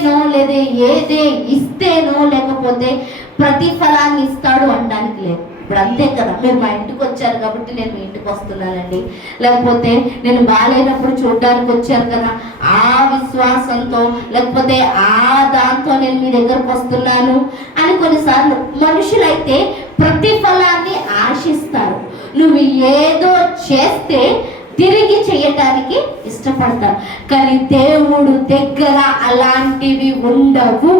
చేస్తేనో లేదా ఏదే ఇస్తేనో లేకపోతే ప్రతిఫలాన్ని ఇస్తాడు అనడానికి లేదు. ఇప్పుడు అంతే కదా, మీరు మా ఇంటికి వచ్చారు కాబట్టి నేను మీ ఇంటికి వస్తున్నానండి, లేకపోతే నేను బాగాలేనప్పుడు చూడడానికి వచ్చారు కదా ఆ విశ్వాసంతో లేకపోతే ఆ దాంతో నేను మీ దగ్గరకు వస్తున్నాను అని కొన్నిసార్లు మనుషులైతే ప్రతిఫలాన్ని ఆశిస్తారు. నువ్వు ఏదో చేస్తే తిరిగి చేయటానికి ఇష్టపడతారు, కానీ దేవుడు దగ్గర అలాంటివి ఉండవు.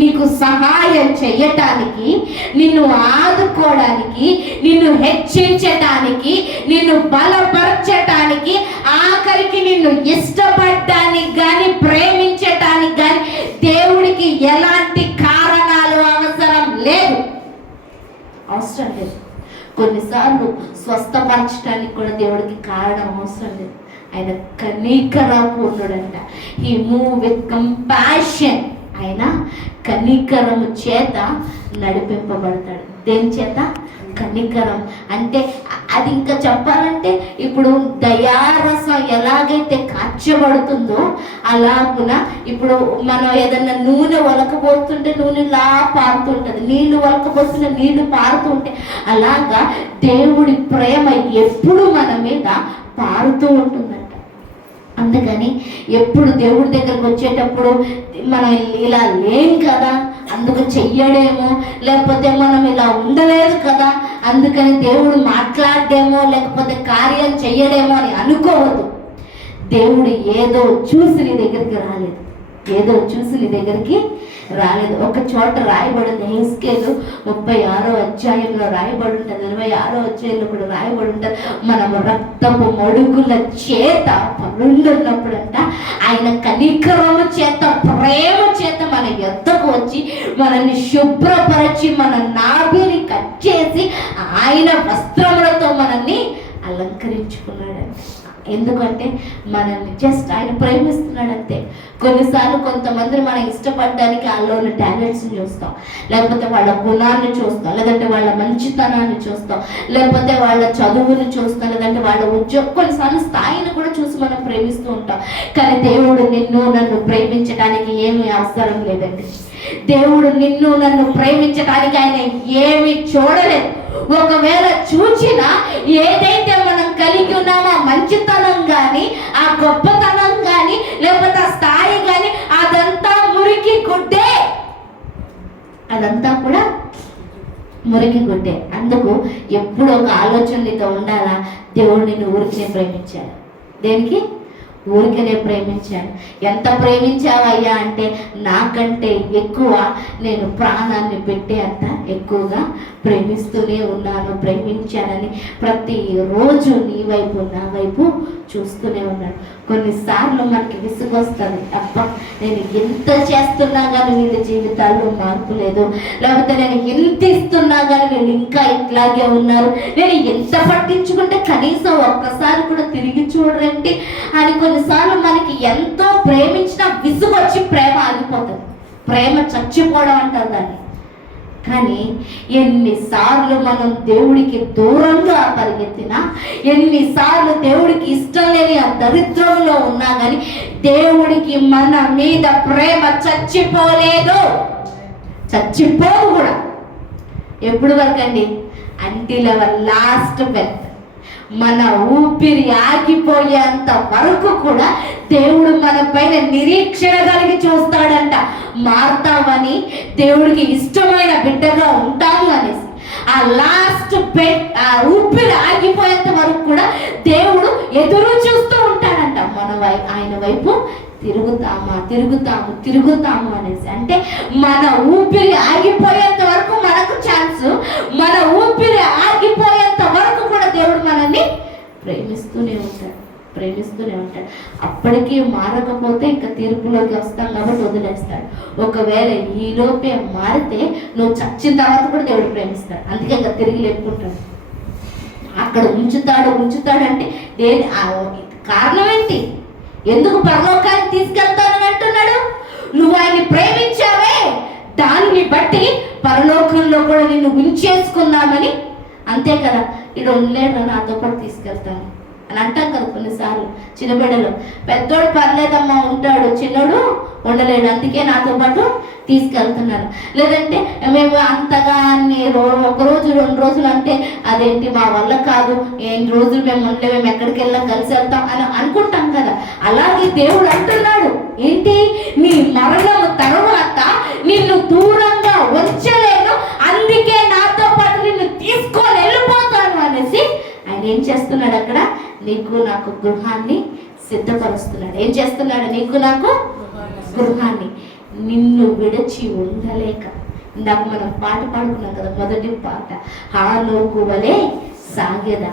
నీకు సహాయం చేయటానికి, నిన్ను ఆదుకోవడానికి, నిన్ను హెచ్చించటానికి, నిన్ను బలపరచటానికి, ఆఖరికి నిన్ను ఇష్టపడటానికి కానీ ప్రేమించటానికి కానీ దేవుడికి ఎలాంటి కారణాలు అవసరం లేదు. కొన్నిసార్లు స్వస్థపరచడానికి కూడా దేవుడికి కారణం అవసరం లేదు. ఆయన కనికరపూర్ణుడంట. He move with compassion. ఆయన కనికరము చేత నడిపింపబడతాడు. దేని చేత? కనికరం. అంటే అది ఇంకా చెప్పాలంటే ఇప్పుడు దయారసం ఎలాగైతే కార్చబడుతుందో అలాగున ఇప్పుడు మనం ఏదన్నా నూనె ఒలకపోతుంటే నూనెలా పారుతుంటుంది, నీళ్లు ఒలకపోతున్న నీళ్లు పారుతుంటే అలాగా దేవుడి ప్రేమ ఎప్పుడు మన మీద పారుతూ ఉంటుందంట. అందుకని ఎప్పుడు దేవుడి దగ్గరకు వచ్చేటప్పుడు మనం ఇలా లేం కదా అందుకు చెయ్యడేమో, లేకపోతే మనం ఇలా ఉండలేదు కదా అందుకని దేవుడు మాట్లాడేమో లేకపోతే కార్యం చెయ్యడేమో అని అనుకోవద్దు. దేవుడు ఏదో చూసి నీ దగ్గరికి రాలేదు, ఏదో చూసి నీ దగ్గరికి రాలేదు. ఒక చోట రాయబడింది, హెస్కేలు 36వ అధ్యాయంలో రాయబడి ఉంటుంది, 26వ అధ్యాయంలో కూడా రాయబడి ఉంటుంది. మనం రక్తపు మడుగుల చేత పరుండున్నప్పుడంట ఆయన కనికరము చేత ప్రేమ చేత మన యొద్దకు వచ్చి మనల్ని శుభ్రపరచి మన నాభిని కట్ చేసి ఆయన వస్త్రములతో మనల్ని అలంకరించుకున్నాడంట. ఎందుకంటే మనల్ని జస్ట్ ఆయన ప్రేమిస్తున్నాడంతే. కొన్నిసార్లు కొంతమందిని మనం ఇష్టపడడానికి వాళ్ళలో ఉన్న టాలెంట్స్ని చూస్తాం, లేకపోతే వాళ్ళ గుణాన్ని చూస్తాం, లేదంటే వాళ్ళ మంచితనాన్ని చూస్తాం, లేకపోతే వాళ్ళ చదువుని చూస్తాం, లేదంటే వాళ్ళ ఉద్యోగం, కొన్నిసార్లు స్థాయిని కూడా చూసి మనం ప్రేమిస్తూ ఉంటాం. కానీ దేవుడు నిన్ను నన్ను ప్రేమించడానికి ఏమీ అవసరం లేదండి. దేవుడు నిన్ను నన్ను ప్రేమించడానికి ఆయన ఏమి చూడలేదు. ఒకవేళ చూచినా ఏదైతే మనం కలిగి ఉన్నామో మంచితనం కానీ ఆ గొప్పతనం కానీ లేకపోతే ఆ స్థాయి కానీ అదంతా మురికి గుడ్డే, అదంతా కూడా మురికి గుడ్డే. అందుకు ఎప్పుడు ఒక ఆలోచన నీతో ఉండాలా, దేవుడు నిన్ను ఊరికే ప్రేమించాడు. దేనికి? ఊరికనే ప్రేమించాడు. ఎంత ప్రేమించావయ్యా అంటే నాకంటే ఎక్కువ నేను ప్రాణాన్ని పెట్టే అంత ఎక్కువగా ప్రేమిస్తూనే ఉన్నాను, ప్రేమించానని ప్రతిరోజు నీ వైపు నా వైపు చూస్తూనే ఉన్నాడు. కొన్నిసార్లు మనకి విసుగొస్తుంది, అబ్బ నేను ఎంత చేస్తున్నా కానీ వీళ్ళ జీవితాల్లో మార్పు లేదు, లేకపోతే నేను ఎంత ఇస్తున్నా కానీ వీళ్ళు ఇంకా ఇట్లాగే ఉన్నారు, నేను ఎంత పట్టించుకుంటే కనీసం ఒక్కసారి కూడా తిరిగి చూడరండి అని కొన్నిసార్లు మనకి ఎంతో ప్రేమించినా విసుగొచ్చి ప్రేమ ఆగిపోతుంది. ప్రేమ చచ్చిపోవడం అంటారు దాన్ని. కానీ ఎన్నిసార్లు మనం దేవుడికి దూరంగా పరిగెత్తినా, ఎన్నిసార్లు దేవుడికి ఇష్టం లేని ఆ దరిద్రంలో ఉన్నా కానీ దేవుడికి మన మీద ప్రేమ చచ్చిపోలేదు, చచ్చిపోదు కూడా. ఎప్పుడు వరకు అండి? Until our last breath. మన ఊపిరి ఆగిపోయేంత వరకు కూడా దేవుడు మన పైన నిరీక్షణ కలిగి చూస్తాడంట. మారుతామని, దేవుడికి ఇష్టమైన బిడ్డగా ఉంటాము అనేసి ఆ లాస్ట్ ఆ ఊపిరి ఆగిపోయేంత వరకు కూడా దేవుడు ఎదురు చూస్తూ ఉంటాడంట. ఆయన వైపు తిరుగుతాము అనేసి. అంటే మన ఊపిరి ఆగిపోయేంత వరకు మనకు ఛాన్స్, మన ఊపిరి ఆగిపోయేంత వరకు కూడా దేవుడు మనల్ని ప్రేమిస్తూనే ఉంటాడు. అప్పటికీ మారకపోతే ఇంకా తీర్పులోకి వస్తాం కాబట్టి వదిలేస్తాడు. ఒకవేళ ఈలోపే మారితే నువ్వు చచ్చిన తర్వాత కూడా దేవుడు ప్రేమిస్తాడు. అందుకే ఇంకా తిరిగి లేపుకుంటాడు. అక్కడ ఉంచుతాడు అంటే దేని కారణం ఏంటి? ఎందుకు పరలోకానికి తీసుకెళ్తానని అంటున్నాడు? నువ్వు ఆయన్ని ప్రేమించావే, దాన్ని బట్టి పరలోకంలో కూడా నిన్ను ఉంచేసుకుందామని. అంతే కదా, ఇది ఉండలేడు, నాతో పాటు తీసుకెళ్తాను, అని అంటాం కదా కొన్నిసార్లు. చిన్నబిడ్డలు పెద్దోడు పర్లేదమ్మా ఉంటాడు, చిన్నోడు ఉండలేడు, అందుకే నాతో పాటు తీసుకెళ్తున్నారు. లేదంటే మేము అంతగా ఒక రోజు 2 రోజులు అంటే అదేంటి మా వల్ల కాదు, 8 రోజులు మేము ఉండలే, మేము ఎక్కడికి వెళ్ళాం కలిసి వెళ్తాం అని అనుకుంటాం కదా. అలాగే దేవుడు అంటున్నాడు, ఏంటి, నీ మరణం తర్వాత నిన్ను దూరంగా ఉంచలేను, అందుకే నాతో పాటు నిన్ను తీసుకొని వెళ్ళిపోతాను అనేసి ఆయన ఏం చేస్తున్నాడు, అక్కడ నీకు నాకు గృహాన్ని సిద్ధపరుస్తున్నాడు. ఏం చేస్తున్నాడు, నీకు నాకు గృహాన్ని. నిన్ను విడిచి ఉండలేక, ఇందాక మనం పాట పాడుకున్నాం కదా, మొదటి పాట, హానోకు వలె సాగేదా.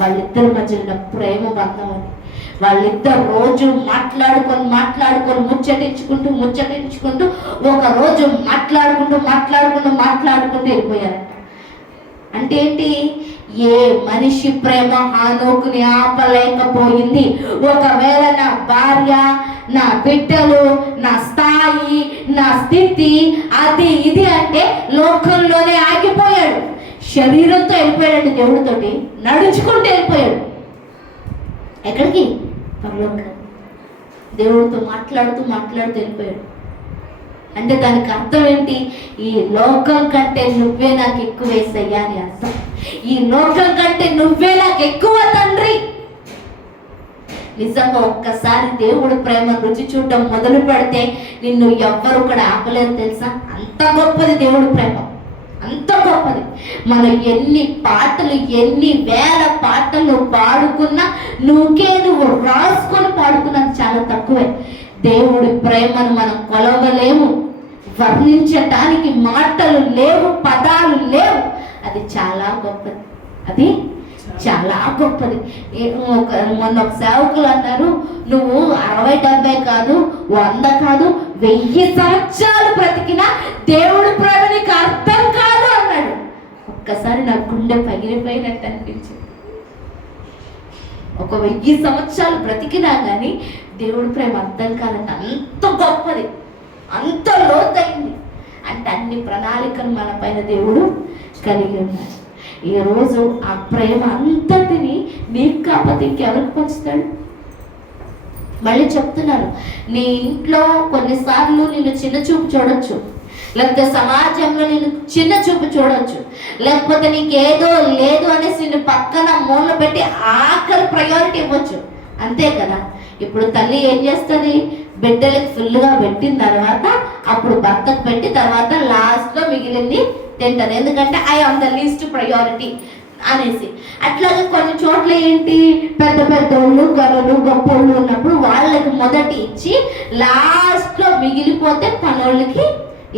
వాళ్ళిద్దరి మధ్య ఉన్న ప్రేమ బంధం అని. వాళ్ళిద్దరు రోజు మాట్లాడుకొని ముచ్చటించుకుంటూ ఒక రోజు మాట్లాడుకుంటూ వెళ్ళిపోయారంట. అంటే ఏంటి, ఏ మనిషి ప్రేమ హానోకుని ఆపలేకపోయింది. ఒకవేళ నా భార్య, నా బిడ్డలు, నా స్థాయి, నా స్థితి, అది ఇది అంటే లోకంలోనే ఆగిపోయాడు. శరీరంతో వెళ్ళిపోయాడు, దేవుడితోటి నడుచుకుంటూ వెళ్ళిపోయాడు. ఎక్కడికి? పరలోకం. దేవుడితో మాట్లాడుతూ వెళ్ళిపోయాడు. అంటే దానికి అర్థం ఏంటి, ఈ లోకం కంటే నువ్వే నాకు ఎక్కువ యేసయ్యా అని అర్థం. ఈ లోకం కంటే నువ్వే నాకు ఎక్కువ తండ్రి. నిజంగా ఒక్కసారి దేవుడి ప్రేమ రుచి చూడటం మొదలు పెడితే నిన్ను ఎవ్వరు కూడా ఆపలేరు తెలుసా. అంత గొప్పది దేవుడి ప్రేమ, అంత గొప్పది. మనం ఎన్ని పాటలు, ఎన్ని వేల పాటలు పాడుకున్నా, నువ్వు రాసుకొని పాడుకున్నది చాలా తక్కువే. దేవుడి ప్రేమను మనం కొలవలేము, వర్ణించటానికి మాటలు లేవు, పదాలు లేవు. అది చాలా గొప్పది, అది చాలా గొప్పది. మొన్న ఒక సేవకులు అన్నారు, నువ్వు 60-70 కాదు, 100 కాదు, 1000 సంవత్సరాలు బ్రతికినా దేవుడి ప్రేమ నీకు అర్థం కాదు అన్నాడు. ఒక్కసారి నా గుండె పగిలిపోయినట్టు అనిపించింది. ఒక 1000 సంవత్సరాలు బ్రతికినా కానీ దేవుడి ప్రేమ అర్థం కాదంట. అంత గొప్పది, అంత లోతైంది. అంటే అన్ని ప్రణాళికలు మన పైన దేవుడు కలిగి ఉన్నాడు. ఈరోజు ఆ ప్రేమ అంతటిని నీకు కాకపోతే ఇంకెవరికి పంచుతాడు? మళ్ళీ చెప్తున్నాను, నీ ఇంట్లో కొన్నిసార్లు నిన్ను చిన్న చూపు చూడొచ్చు, లేకపోతే సమాజంలో నేను చిన్న చూపు చూడొచ్చు, లేకపోతే నీకేదో లేదు అనేసి నిన్ను పక్కన మూల పెట్టి ఆఖరి ప్రయారిటీ ఇవ్వచ్చు. అంతే కదా. ఇప్పుడు తల్లి ఏం చేస్తుంది, బిడ్డలకు ఫుల్గా పెట్టిన తర్వాత అప్పుడు భర్తకు పెట్టి తర్వాత లాస్ట్లో మిగిలింది తింటారు. ఎందుకంటే I am the least priority అనేసి. అట్లాగే కొన్ని చోట్ల ఏంటి, పెద్ద పెద్దోళ్ళు, గనులు, గొప్పోళ్ళు ఉన్నప్పుడు వాళ్ళకి మొదటి ఇచ్చి లాస్ట్లో మిగిలిపోతే పనోళ్ళకి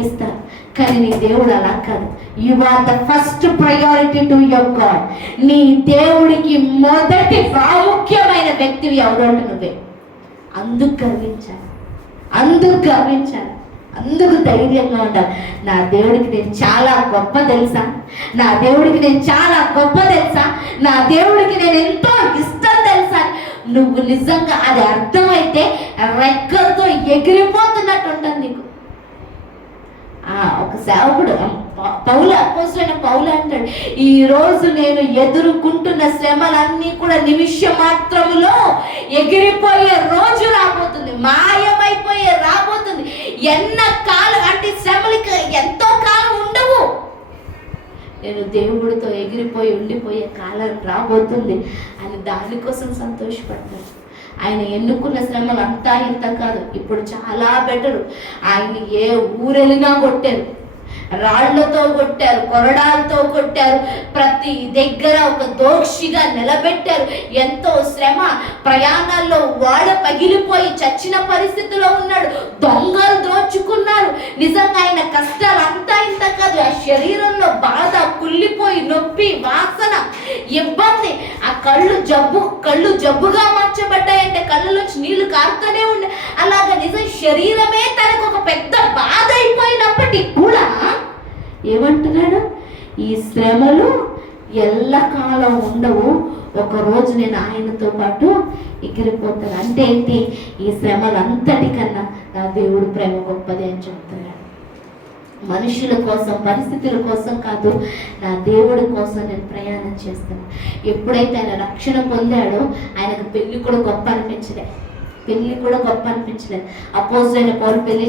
ఇస్తారు. కానీ నీ దేవుడు అలా కాదు. You are the first priority to your god. నీ దేవుడికి మొదటి ప్రాముఖ్యమైన వ్యక్తివి ఎవరు అంటే నువ్వే. అందుకు గర్వించాలి, అందుకు ధైర్యంగా ఉండాలి. నా దేవుడికి నేను చాలా గొప్ప తెలుసా, నా దేవుడికి నేను చాలా గొప్ప తెలుసా, నా దేవుడికి నేను ఎంతో ఇష్టం తెలుసా. నువ్వు నిజంగా అది అర్థమైతే రెక్కలతో ఎగిరిపోతున్నట్టు ఉంటుంది నీకు. ఒక సేవకుడు అపోస్తలుడైన పౌలు అంటాడు, ఈ రోజు నేను ఎదుర్కొంటున్న శ్రమలన్నీ కూడా నిమిష మాత్రములో ఎగిరిపోయే రోజు రాబోతుంది, మాయమైపోయే రాబోతుంది. ఎన్న కాలం అంటే శ్రమలకి ఎంతో కాలం ఉండవు. నేను దేవుడితో ఎగిరిపోయి ఉండిపోయే కాలం రాబోతుంది అని దానికోసం సంతోషపడతాను. ఆయన ఎన్నుకున్న శ్రమలు అంతా ఇంత కాదు, ఇప్పుడు చాలా బెటరు. ఆయన ఏ ఊరెళ్ళినా కొట్టారు, రాళ్లతో కొట్టారు, కొరడాలతో కొట్టారు, ప్రతి దగ్గర ఒక దోషిగా నిలబెట్టారు. ఎంతో శ్రమ, ప్రయాణాల్లో వాడ పగిలిపోయి చచ్చిన పరిస్థితిలో ఉన్నాడు, దొంగలు దోచుకున్నారు. నిజంగా ఆయన కష్టాలు అంతా ఇంత కాదు. ఆ శరీరంలో బాధ, కుళ్ళిపోయి నొప్పి, వాసన, ఇబ్బంది, ఆ కళ్ళు జబ్బుగా మార్చబడ్డాయంటే కళ్ళలోంచి నీళ్లు కారుతూనే ఉండే. అలాగా నిజం శరీరమే తనకు ఒక పెద్ద బాధ అయిపోయినప్పటికీ కూడా ఏమంటున్నాడు, ఈ శ్రమలు ఎల్లకాలం ఉండవు, ఒకరోజు నేను ఆయనతో పాటు ఎగిరిపోతాను. అంటే ఏంటి, ఈ శ్రమలు అంతటికన్నా నా దేవుడు ప్రేమ గొప్పది అని చెప్తున్నాడు. మనుషుల కోసం, పరిస్థితుల కోసం కాదు, నా దేవుడి కోసం నేను ప్రయాణం చేస్తాను. ఎప్పుడైతే ఆయన రక్షణ పొందాడో ఆయనకు పెళ్లి కూడా గొప్ప అనిపించలే. అపోజిట్ పౌలు పెళ్లి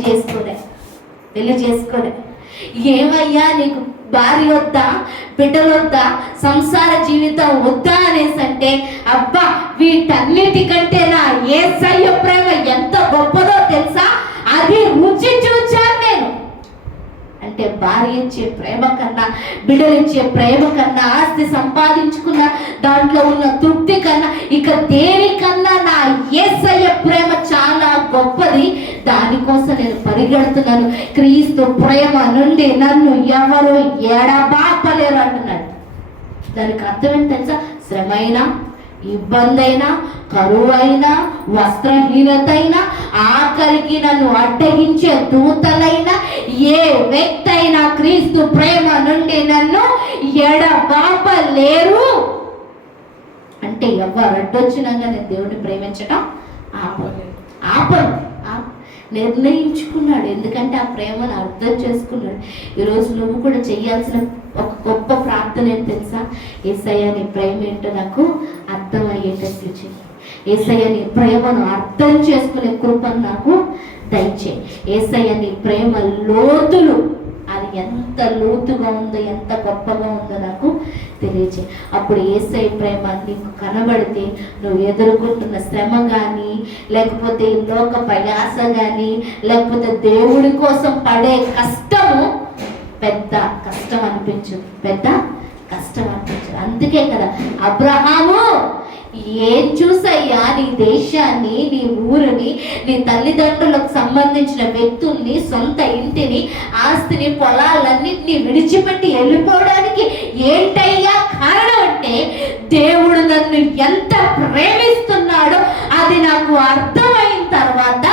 చేసుకోలే. ఏమయ్యా నీకు భార్య వద్దా, బిడ్డలు వద్దా, సంసార జీవితం వద్దా అనేసి అంటే, అబ్బా వీటన్నిటికంటే నా యేసయ్య ప్రేమ ఎంత గొప్పదో తెలుసా, అది రుచి చూచాను నేను అంటే. భార్య ఇచ్చే ప్రేమ కన్నా, బిడ్డలు ఇచ్చే ప్రేమ కన్నా, ఆస్తి సంపాదించుకున్న దాంట్లో ఉన్న తృప్తి కన్నా, ఇక దేనికన్నా నా యేసయ్య ప్రేమ చాలా గొప్పది. దానికోసం నేను పరిగెడుతున్నాను. క్రీస్తు ప్రేమ నుండి నన్ను ఎవరు ఎడబాపలేరు అంటున్నాడు. దానికి అర్థం ఏంటి తెలుసా? శ్రమైనా, ఇబ్బంది అయినా, కరువైనా, వస్త్రహీనత అయినా, ఆఖరికి నన్ను అడ్డగించే దూతలైనా, ఏ వ్యక్తి అయినా క్రీస్తు ప్రేమ నుండి నన్ను ఎడబాపలేరు అంటే. ఎవరు అడ్డొచ్చినా నేను దేవుడిని ప్రేమించటం ఆపను. నిర్ణయించుకున్నాడు. ఎందుకంటే ఆ ప్రేమను అర్థం చేసుకున్నాడు. ఈరోజు నువ్వు కూడా చేయాల్సిన ఒక గొప్ప ప్రార్థన ఏంటి తెలుసా? యేసయ్య నీ ప్రేమ ఏంటో నాకు అర్థమయ్యేటట్లు చేయి. యేసయ్య నీ ప్రేమను అర్థం చేసుకునే కృపను నాకు దయచేయి. యేసయ్య నీ ప్రేమ లోతులు, అది ఎంత లోతుగా ఉందో, ఎంత గొప్పగా ఉందో నాకు తెలియచేయి. అప్పుడు యేసయ్య ప్రేమ నీకు కనబడితే నువ్వు ఎదుర్కొంటున్న శ్రమ కానీ, లేకపోతే ఈ లోక ప్రయాస కానీ, లేకపోతే దేవుడి కోసం పడే కష్టము పెద్ద కష్టం అనిపించదు. అందుకే కదా అబ్రహాము ఏం చూసయ్యా నీ దేశాన్ని, నీ ఊరిని, నీ తల్లిదండ్రులకు సంబంధించిన వ్యక్తుల్ని, సొంత ఇంటిని, ఆస్తిని, పొలాలన్నింటినీ విడిచిపెట్టి వెళ్ళిపోవడానికి ఏంటయ్యా కారణం అంటే, దేవుడు నన్ను ఎంత ప్రేమిస్తున్నాడో అది నాకు అర్థమైన తర్వాత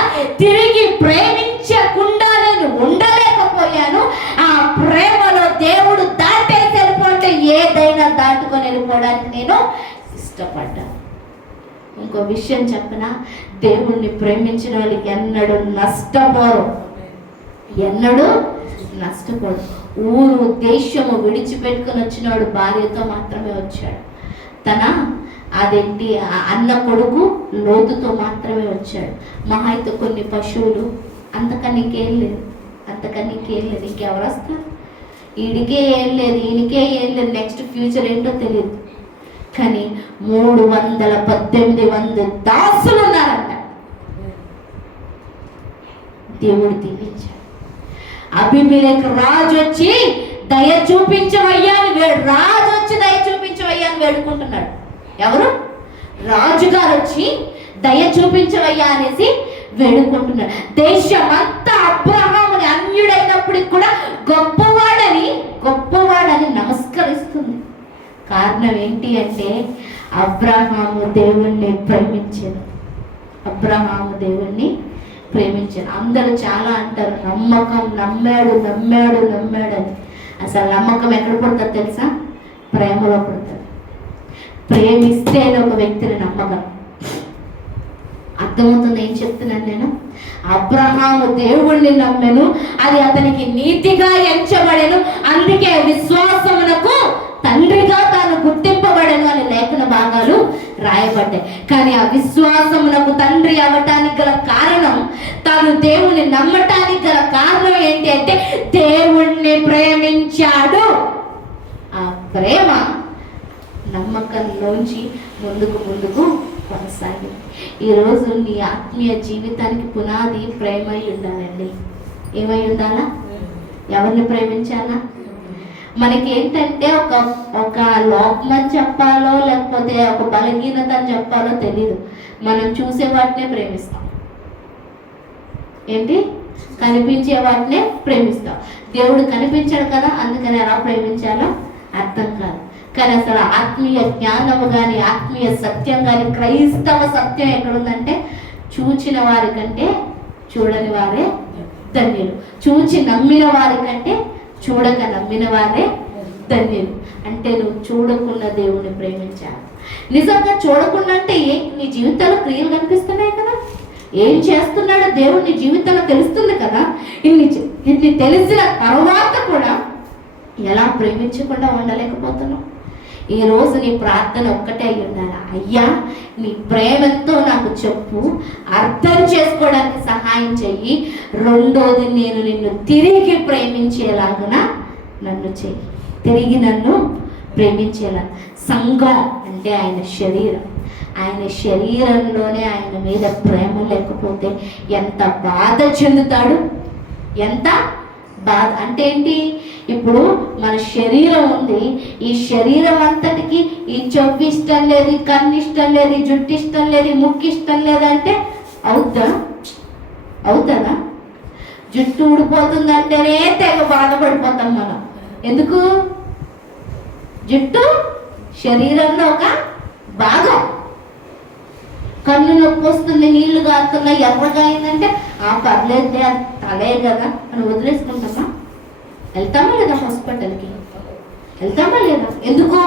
తిరిగి ప్రేమించకుండా నేను ఉండలేకపోయాను. ఆ ప్రేమలో దేవుడు దాటేసి వెళ్ళిపోతే ఏదైనా దాటుకొని వెళ్ళిపోవడానికి నేను ఇష్టపడ్డా. ఇంకో విషయం చెప్పనా? దేవుణ్ణి ప్రేమించిన వాళ్ళకి ఎన్నడూ నష్టపోడు. ఊరు దేశము విడిచిపెట్టుకుని వచ్చినాడు భార్యతో మాత్రమే వచ్చాడు. అదేంటి అన్న కొడుకు లోతుతో మాత్రమే వచ్చాడు. మహా అయితే కొన్ని పశువులు, అంతకన్నా ఇంకేం లేదు. ఇంకెవరు వస్తారు? ఈయనకే ఏం లేదు. నెక్స్ట్ ఫ్యూచర్ ఏంటో తెలియదు. కానీ 318 దాసులు ఉన్నారంట. దేవుడు దీవించాడు. అబీమెలెకు రాజు వచ్చి దయ చూపించవయ్యా అని వేడుకుంటున్నాడు. ఎవరు? రాజుగారు వచ్చి దయ చూపించవయ్యా అనేసి వేడుకుంటున్నాడు. దేశమంతా అబ్రహాముని అన్యుడైనప్పటికి కూడా గొప్పవాడని నమస్కరిస్తుంది. కారణం ఏంటి అంటే, అబ్రహాము దేవుణ్ణి ప్రేమించాడు. అందరూ చాలా అంటారు నమ్మాడు అని. అసలు నమ్మకం ఎక్కడ పుడతారు తెలుసా? ప్రేమలో పుడతారు. ప్రేమిస్తేనే ఒక వ్యక్తిని నమ్మగలం. అర్థమవుతుంది ఏం చెప్తున్నాను నేను? అబ్రహాము దేవుణ్ణి నమ్మెను, అది అతనికి నీతిగా ఎంచబడెను, అందుకే విశ్వాసమునకు తండ్రిగా తాను గుర్తింపబడను అని లేఖన భాగాలు రాయబడ్డాయి. కానీ ఆ విశ్వాసమునకు తండ్రి అవ్వటానికి గల కారణం, తాను దేవుణ్ణి నమ్మటానికి గల కారణం ఏంటి అంటే, దేవుణ్ణి ప్రేమించాడు. ఆ ప్రేమ నమ్మకంలోంచి ముందుకు కొనసాగింది. ఈరోజు నీ ఆత్మీయ జీవితానికి పునాది ప్రేమ అయి ఉండాలండి. ఏమై ఉండాలా? ఎవరిని ప్రేమించాలా? మనకి ఏంటంటే ఒక లోపం అని చెప్పాలో, లేకపోతే ఒక బలహీనత అని చెప్పాలో తెలియదు. మనం చూసే వాటినే ప్రేమిస్తాం. ఏంటి? కనిపించే వాటినే ప్రేమిస్తాం. దేవుడు కనిపించాడు కదా, అందుకని ఎలా ప్రేమించాలో అర్థం కాదు. కానీ అసలు ఆత్మీయ జ్ఞానము కానీ, ఆత్మీయ సత్యం కానీ, క్రైస్తవ సత్యం ఎక్కడుందంటే, చూచిన వారి కంటే చూడని వారే ధన్యులు, చూచి నమ్మిన వారి కంటే చూడక నమ్మిన వారే ధన్యులు. అంటే నువ్వు చూడకుండా దేవుణ్ణి ప్రేమించాలి. నిజంగా చూడకుండా అంటే నీ జీవితంలో క్రియలు కనిపిస్తున్నాయి కదా. ఏం చేస్తున్నాడో దేవుని జీవితంలో తెలుస్తుంది కదా. ఇన్ని తెలిసిన తర్వాత కూడా ఎలా ప్రేమించకుండా ఉండలేకపోతున్నావు? ఈరోజు నీ ప్రార్థన ఒక్కటే అయి ఉండాలి, అయ్యా నీ ప్రేమతో నాకు చెప్పు, అర్థం చేసుకోవడానికి సహాయం చెయ్యి, రెండోది నేను నిన్ను తిరిగి ప్రేమించేలాగున నన్ను చెయ్యి, తిరిగి నన్ను ప్రేమించేలా. సంఘం అంటే ఆయన శరీరం, ఆయన శరీరంలోనే ఆయన మీద ప్రేమ లేకపోతే ఎంత బాధ చెందుతాడు, ఎంత బాధ అంటే ఏంటి? ఇప్పుడు మన శరీరం ఉంది, ఈ శరీరం అంతటికి ఈ చెవు ఇష్టం లేదు, ఈ కన్ను ఇష్టం లేదు, ఈ జుట్టు ఇష్టం లేదు, ఈ ముక్కు ఇష్టం లేదంటే అవుతుందా? జుట్టు ఊడిపోతుందంటేనే తెగ బాధపడిపోతాం మనం. ఎందుకు? జుట్టు శరీరంలో ఒక భాగం. కన్ను నొప్పి వస్తుంది, నీళ్లు కారుతున్నాయి, ఎర్రగా అయిందంటే పర్లేదు తలే కదా అని వదిలేసుకుంటామా? వెళ్తామా లేదా? హాస్పిటల్కి వెళ్తామా లేదా? ఎందుకు?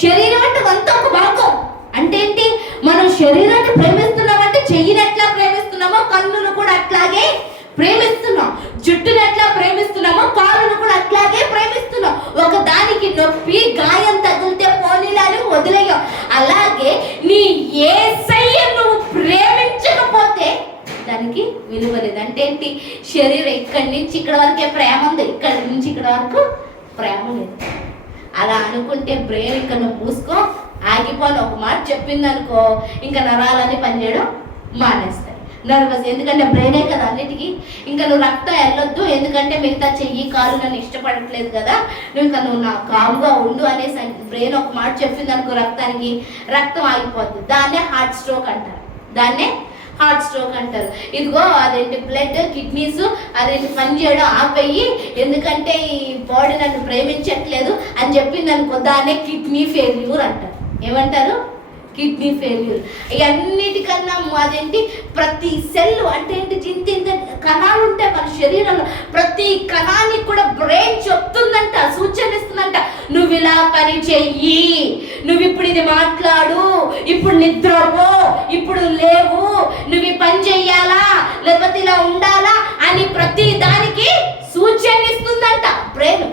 శరీరం అంటే అంతా ఒక భాగం. అంటే ఏంటి? మనం శరీరాన్ని ప్రేమిస్తున్నామంటే చెయ్యిని ఎట్లా ప్రేమిస్తున్నామో కన్నును కూడా అట్లాగే ప్రేమిస్తున్నాం, జుట్టును ఎట్లా ప్రేమిస్తున్నామో కాళ్ళను కూడా అట్లాగే ప్రేమిస్తున్నాం. ఒక దానికి నొప్పి గాయం తగిలితే పోనీలాలు వదిలేయం. అలాగే నీ యేసయ్యను నువ్వు ప్రేమించకపోతే దానికి విలువ లేదు. అంటే ఏంటి? శరీరం ఇక్కడి నుంచి ఇక్కడ వరకే ప్రేమ ఉంది, ఇక్కడి నుంచి ఇక్కడ వరకు ప్రేమ లేదు. అలా అనుకుంటే బ్రెయిన్ ఇంకా నువ్వు మూసుకో, ఆగిపోని ఒక మాట చెప్పింది అనుకో, ఇంకా నరాలని పనిచేయడం మానేస్తాయి. నర్వస్, ఎందుకంటే బ్రెయినే కదా అన్నిటికీ. ఇంకా నువ్వు రక్తం వెళ్ళొద్దు, ఎందుకంటే మిగతా చెయ్యి కాలు నన్ను ఇష్టపడట్లేదు కదా, నువ్వు నా కాముగా ఉండు అనేసి బ్రెయిన్ ఒక మాట చెప్పింది అనుకో, రక్తం ఆగిపోద్ది. దాన్నే హార్ట్ స్ట్రోక్ అంటారు. ఇదిగో అదేంటి బ్లడ్, కిడ్నీస్ అదేంటి పని చేయడం ఆపేయి, ఎందుకంటే ఈ బాడీ నన్ను ప్రేమించట్లేదు అని చెప్పింది అనుకో, దాన్నే కిడ్నీ ఫెయిల్యూర్ అంటారు. ఏమంటారు? Kidney failure. ఇవన్నిటికన్నా అదేంటి ప్రతి సెల్ అంటే ఏంటి? ఇంత కణాలు ఉంటాయి మన శరీరంలో, ప్రతి కణానికి కూడా బ్రెయిన్ చెప్తుందంట, సూచన ఇస్తుందంట, నువ్వు ఇలా పని చెయ్యి, నువ్వు ఇప్పుడు ఇది మాట్లాడు, ఇప్పుడు నిద్రపో, ఇప్పుడు లేవు, నువ్వు ఈ పని చెయ్యాలా లేకపోతే ఇలా ఉండాలా అని ప్రతి దానికి సూచన ఇస్తుందంట బ్రెయిన్.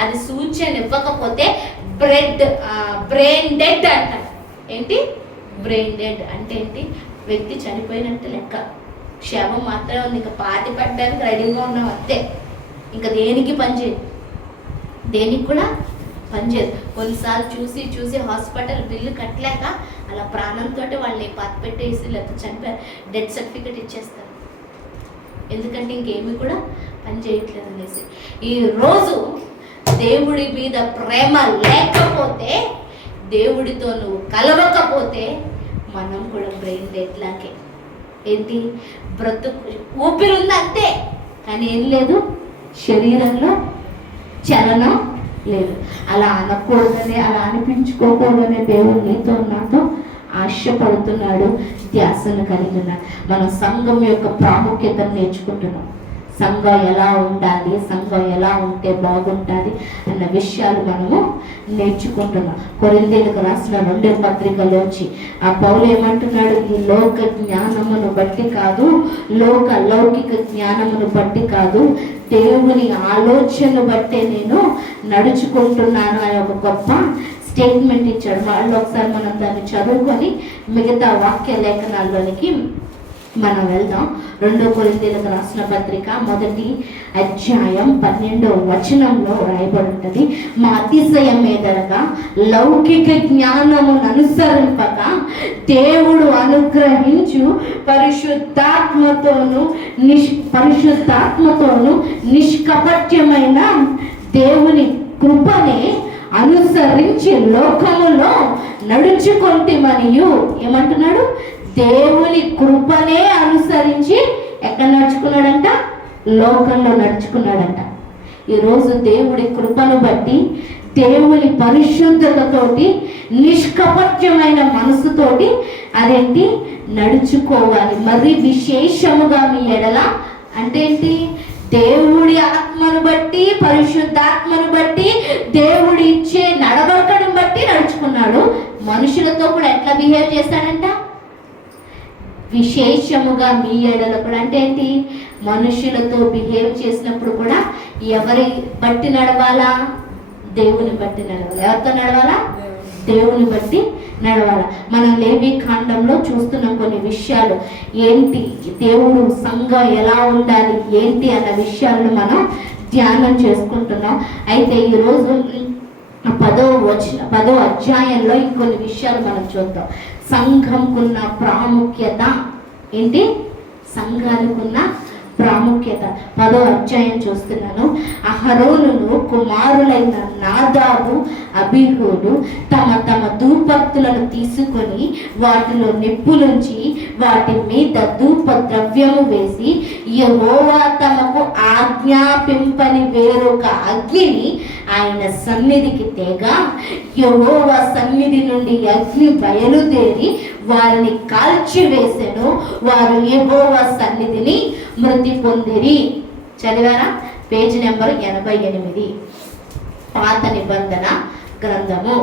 అది సూచన ఇవ్వకపోతే బ్రెయిన్ డెడ్ అంటారు. ఏంటి? బ్రెయిన్ డెడ్ అంటే ఏంటి? వ్యక్తి చనిపోయినట్టు లెక్క, శవం మాత్రమే ఉంది, ఇంకా పాతి పడ్డానికి రెడీగా ఉన్నాం అంతే. ఇంకా దేనికి కూడా పనిచేయదు. కొన్నిసార్లు చూసి హాస్పిటల్ బిల్లు కట్టలేక అలా ప్రాణంతో వాళ్ళని పాతి పెట్టేసి లేకపోతే చనిపోయారు డెత్ సర్టిఫికెట్ ఇచ్చేస్తారు. ఎందుకంటే ఇంకేమీ కూడా పని చేయట్లేదు అనేసి. ఈరోజు దేవుడి మీద ప్రేమ లేకపోతే, దేవుడితో నువ్వు కలవకపోతే మనం కూడా బ్రెయిన్ డెడ్ లాగే. ఏంటి? బ్రతుకు ఊపిరి ఉంది అంతే, కానీ ఏం లేదు, శరీరంలో చలనం లేదు. అలా అనకూడదని, అలా అనిపించుకోకూడదనే దేవుడు నీతో నాతో ఆశపడుతున్నాడు, ధ్యాసను కలిగి ఉన్నాడు. మనం సంఘం యొక్క ప్రాముఖ్యతను నేర్చుకుంటున్నాం. సంఘం ఎలా ఉండాలి, సంఘం ఎలా ఉంటే బాగుంటుంది అన్న విషయాలు మనము నేర్చుకుంటున్నాం. కొరింథీయులకు రాసిన 2వ పత్రికలోంచి ఆ పౌలు ఏమంటున్నాడు? ఈ లోక జ్ఞానమును బట్టి కాదు, లౌకిక జ్ఞానమును బట్టి కాదు, దేవుని ఆలోచన బట్టే నేను నడుచుకుంటున్నాను అనే ఒక గొప్ప స్టేట్మెంట్ ఇచ్చాడు. వాళ్ళు ఒకసారి మనం దాన్ని చదువుకొని మిగతా వాక్య లేఖనాల్లోనికి మనం వెళ్దాం. 2వ కొరింథీయులకు రాసిన పత్రిక 1వ అధ్యాయం 12వ వచనంలో రాయబడి ఉంటుంది, మా అతిశయం మీదనగా లౌకిక జ్ఞానమును అనుసరింపక దేవుడు అనుగ్రహించు పరిశుద్ధాత్మతోను నిష్కపట్యమైన దేవుని కృపనే అనుసరించి లోకములో నడుచుకొంటిమనియు. ఏమంటున్నాడు? దేవుని కృపనే అనుసరించి ఎక్కడ నడుచుకున్నాడంట? లోకంలో నడుచుకున్నాడంట. ఈరోజు దేవుడి కృపను బట్టి, దేవుని పరిశుద్ధతతోటి, నిష్కపట్యమైన మనసుతోటి అదేంటి నడుచుకోవాలి. మరి విశేషముగా మీ ఎడల అంటే ఏంటి? దేవుడి ఆత్మను బట్టి, పరిశుద్ధాత్మను బట్టి, దేవుడి ఇచ్చే నడవడికను బట్టి నడుచుకున్నాడు. మనుషులతో కూడా ఎట్లా బిహేవ్ చేస్తాడంట? విశేషముగా మీ ఎడల కూడా అంటే ఏంటి? మనుషులతో బిహేవ్ చేసినప్పుడు కూడా ఎవరి బట్టి నడవాలా? దేవుని బట్టి నడవాలి. ఎవరితో నడవాలా? దేవుని బట్టి నడవాల. మనం లేవి కాండంలో చూస్తున్న కొన్ని విషయాలు ఏంటి, దేవుడు సంఘం ఎలా ఉండాలి ఏంటి అన్న విషయాలను మనం ధ్యానం చేసుకుంటున్నాం. అయితే ఈరోజు 10వ అధ్యాయంలో ఇంకొన్ని విషయాలు మనం చూద్దాం. సంఘంకున్న ప్రాముఖ్యత ఏంటి? సంఘానికున్న ప్రాముఖ్యత 10వ అధ్యాయం చూస్తున్నాను. అహరోనును కుమారులైన నాదాబు అబీహూదు తమ తమ ధూపత్తులను తీసుకొని వాటిలో నిప్పులుంచి వాటి మీద ధూప ద్రవ్యము వేసి యెహోవా తమకు ఆజ్ఞాపింపని వేరొక అగ్నిని ఆయన సన్నిధికి తేగా యెహోవా సన్నిధి నుండి అగ్ని బయలుదేరి వారిని కాల్చివేసెను. వారు యెహోవా సన్నిధిని మృతి పొందిరి. చదివారా? పేజీ నెంబర్ 88, పాత నిబంధన గ్రంథము.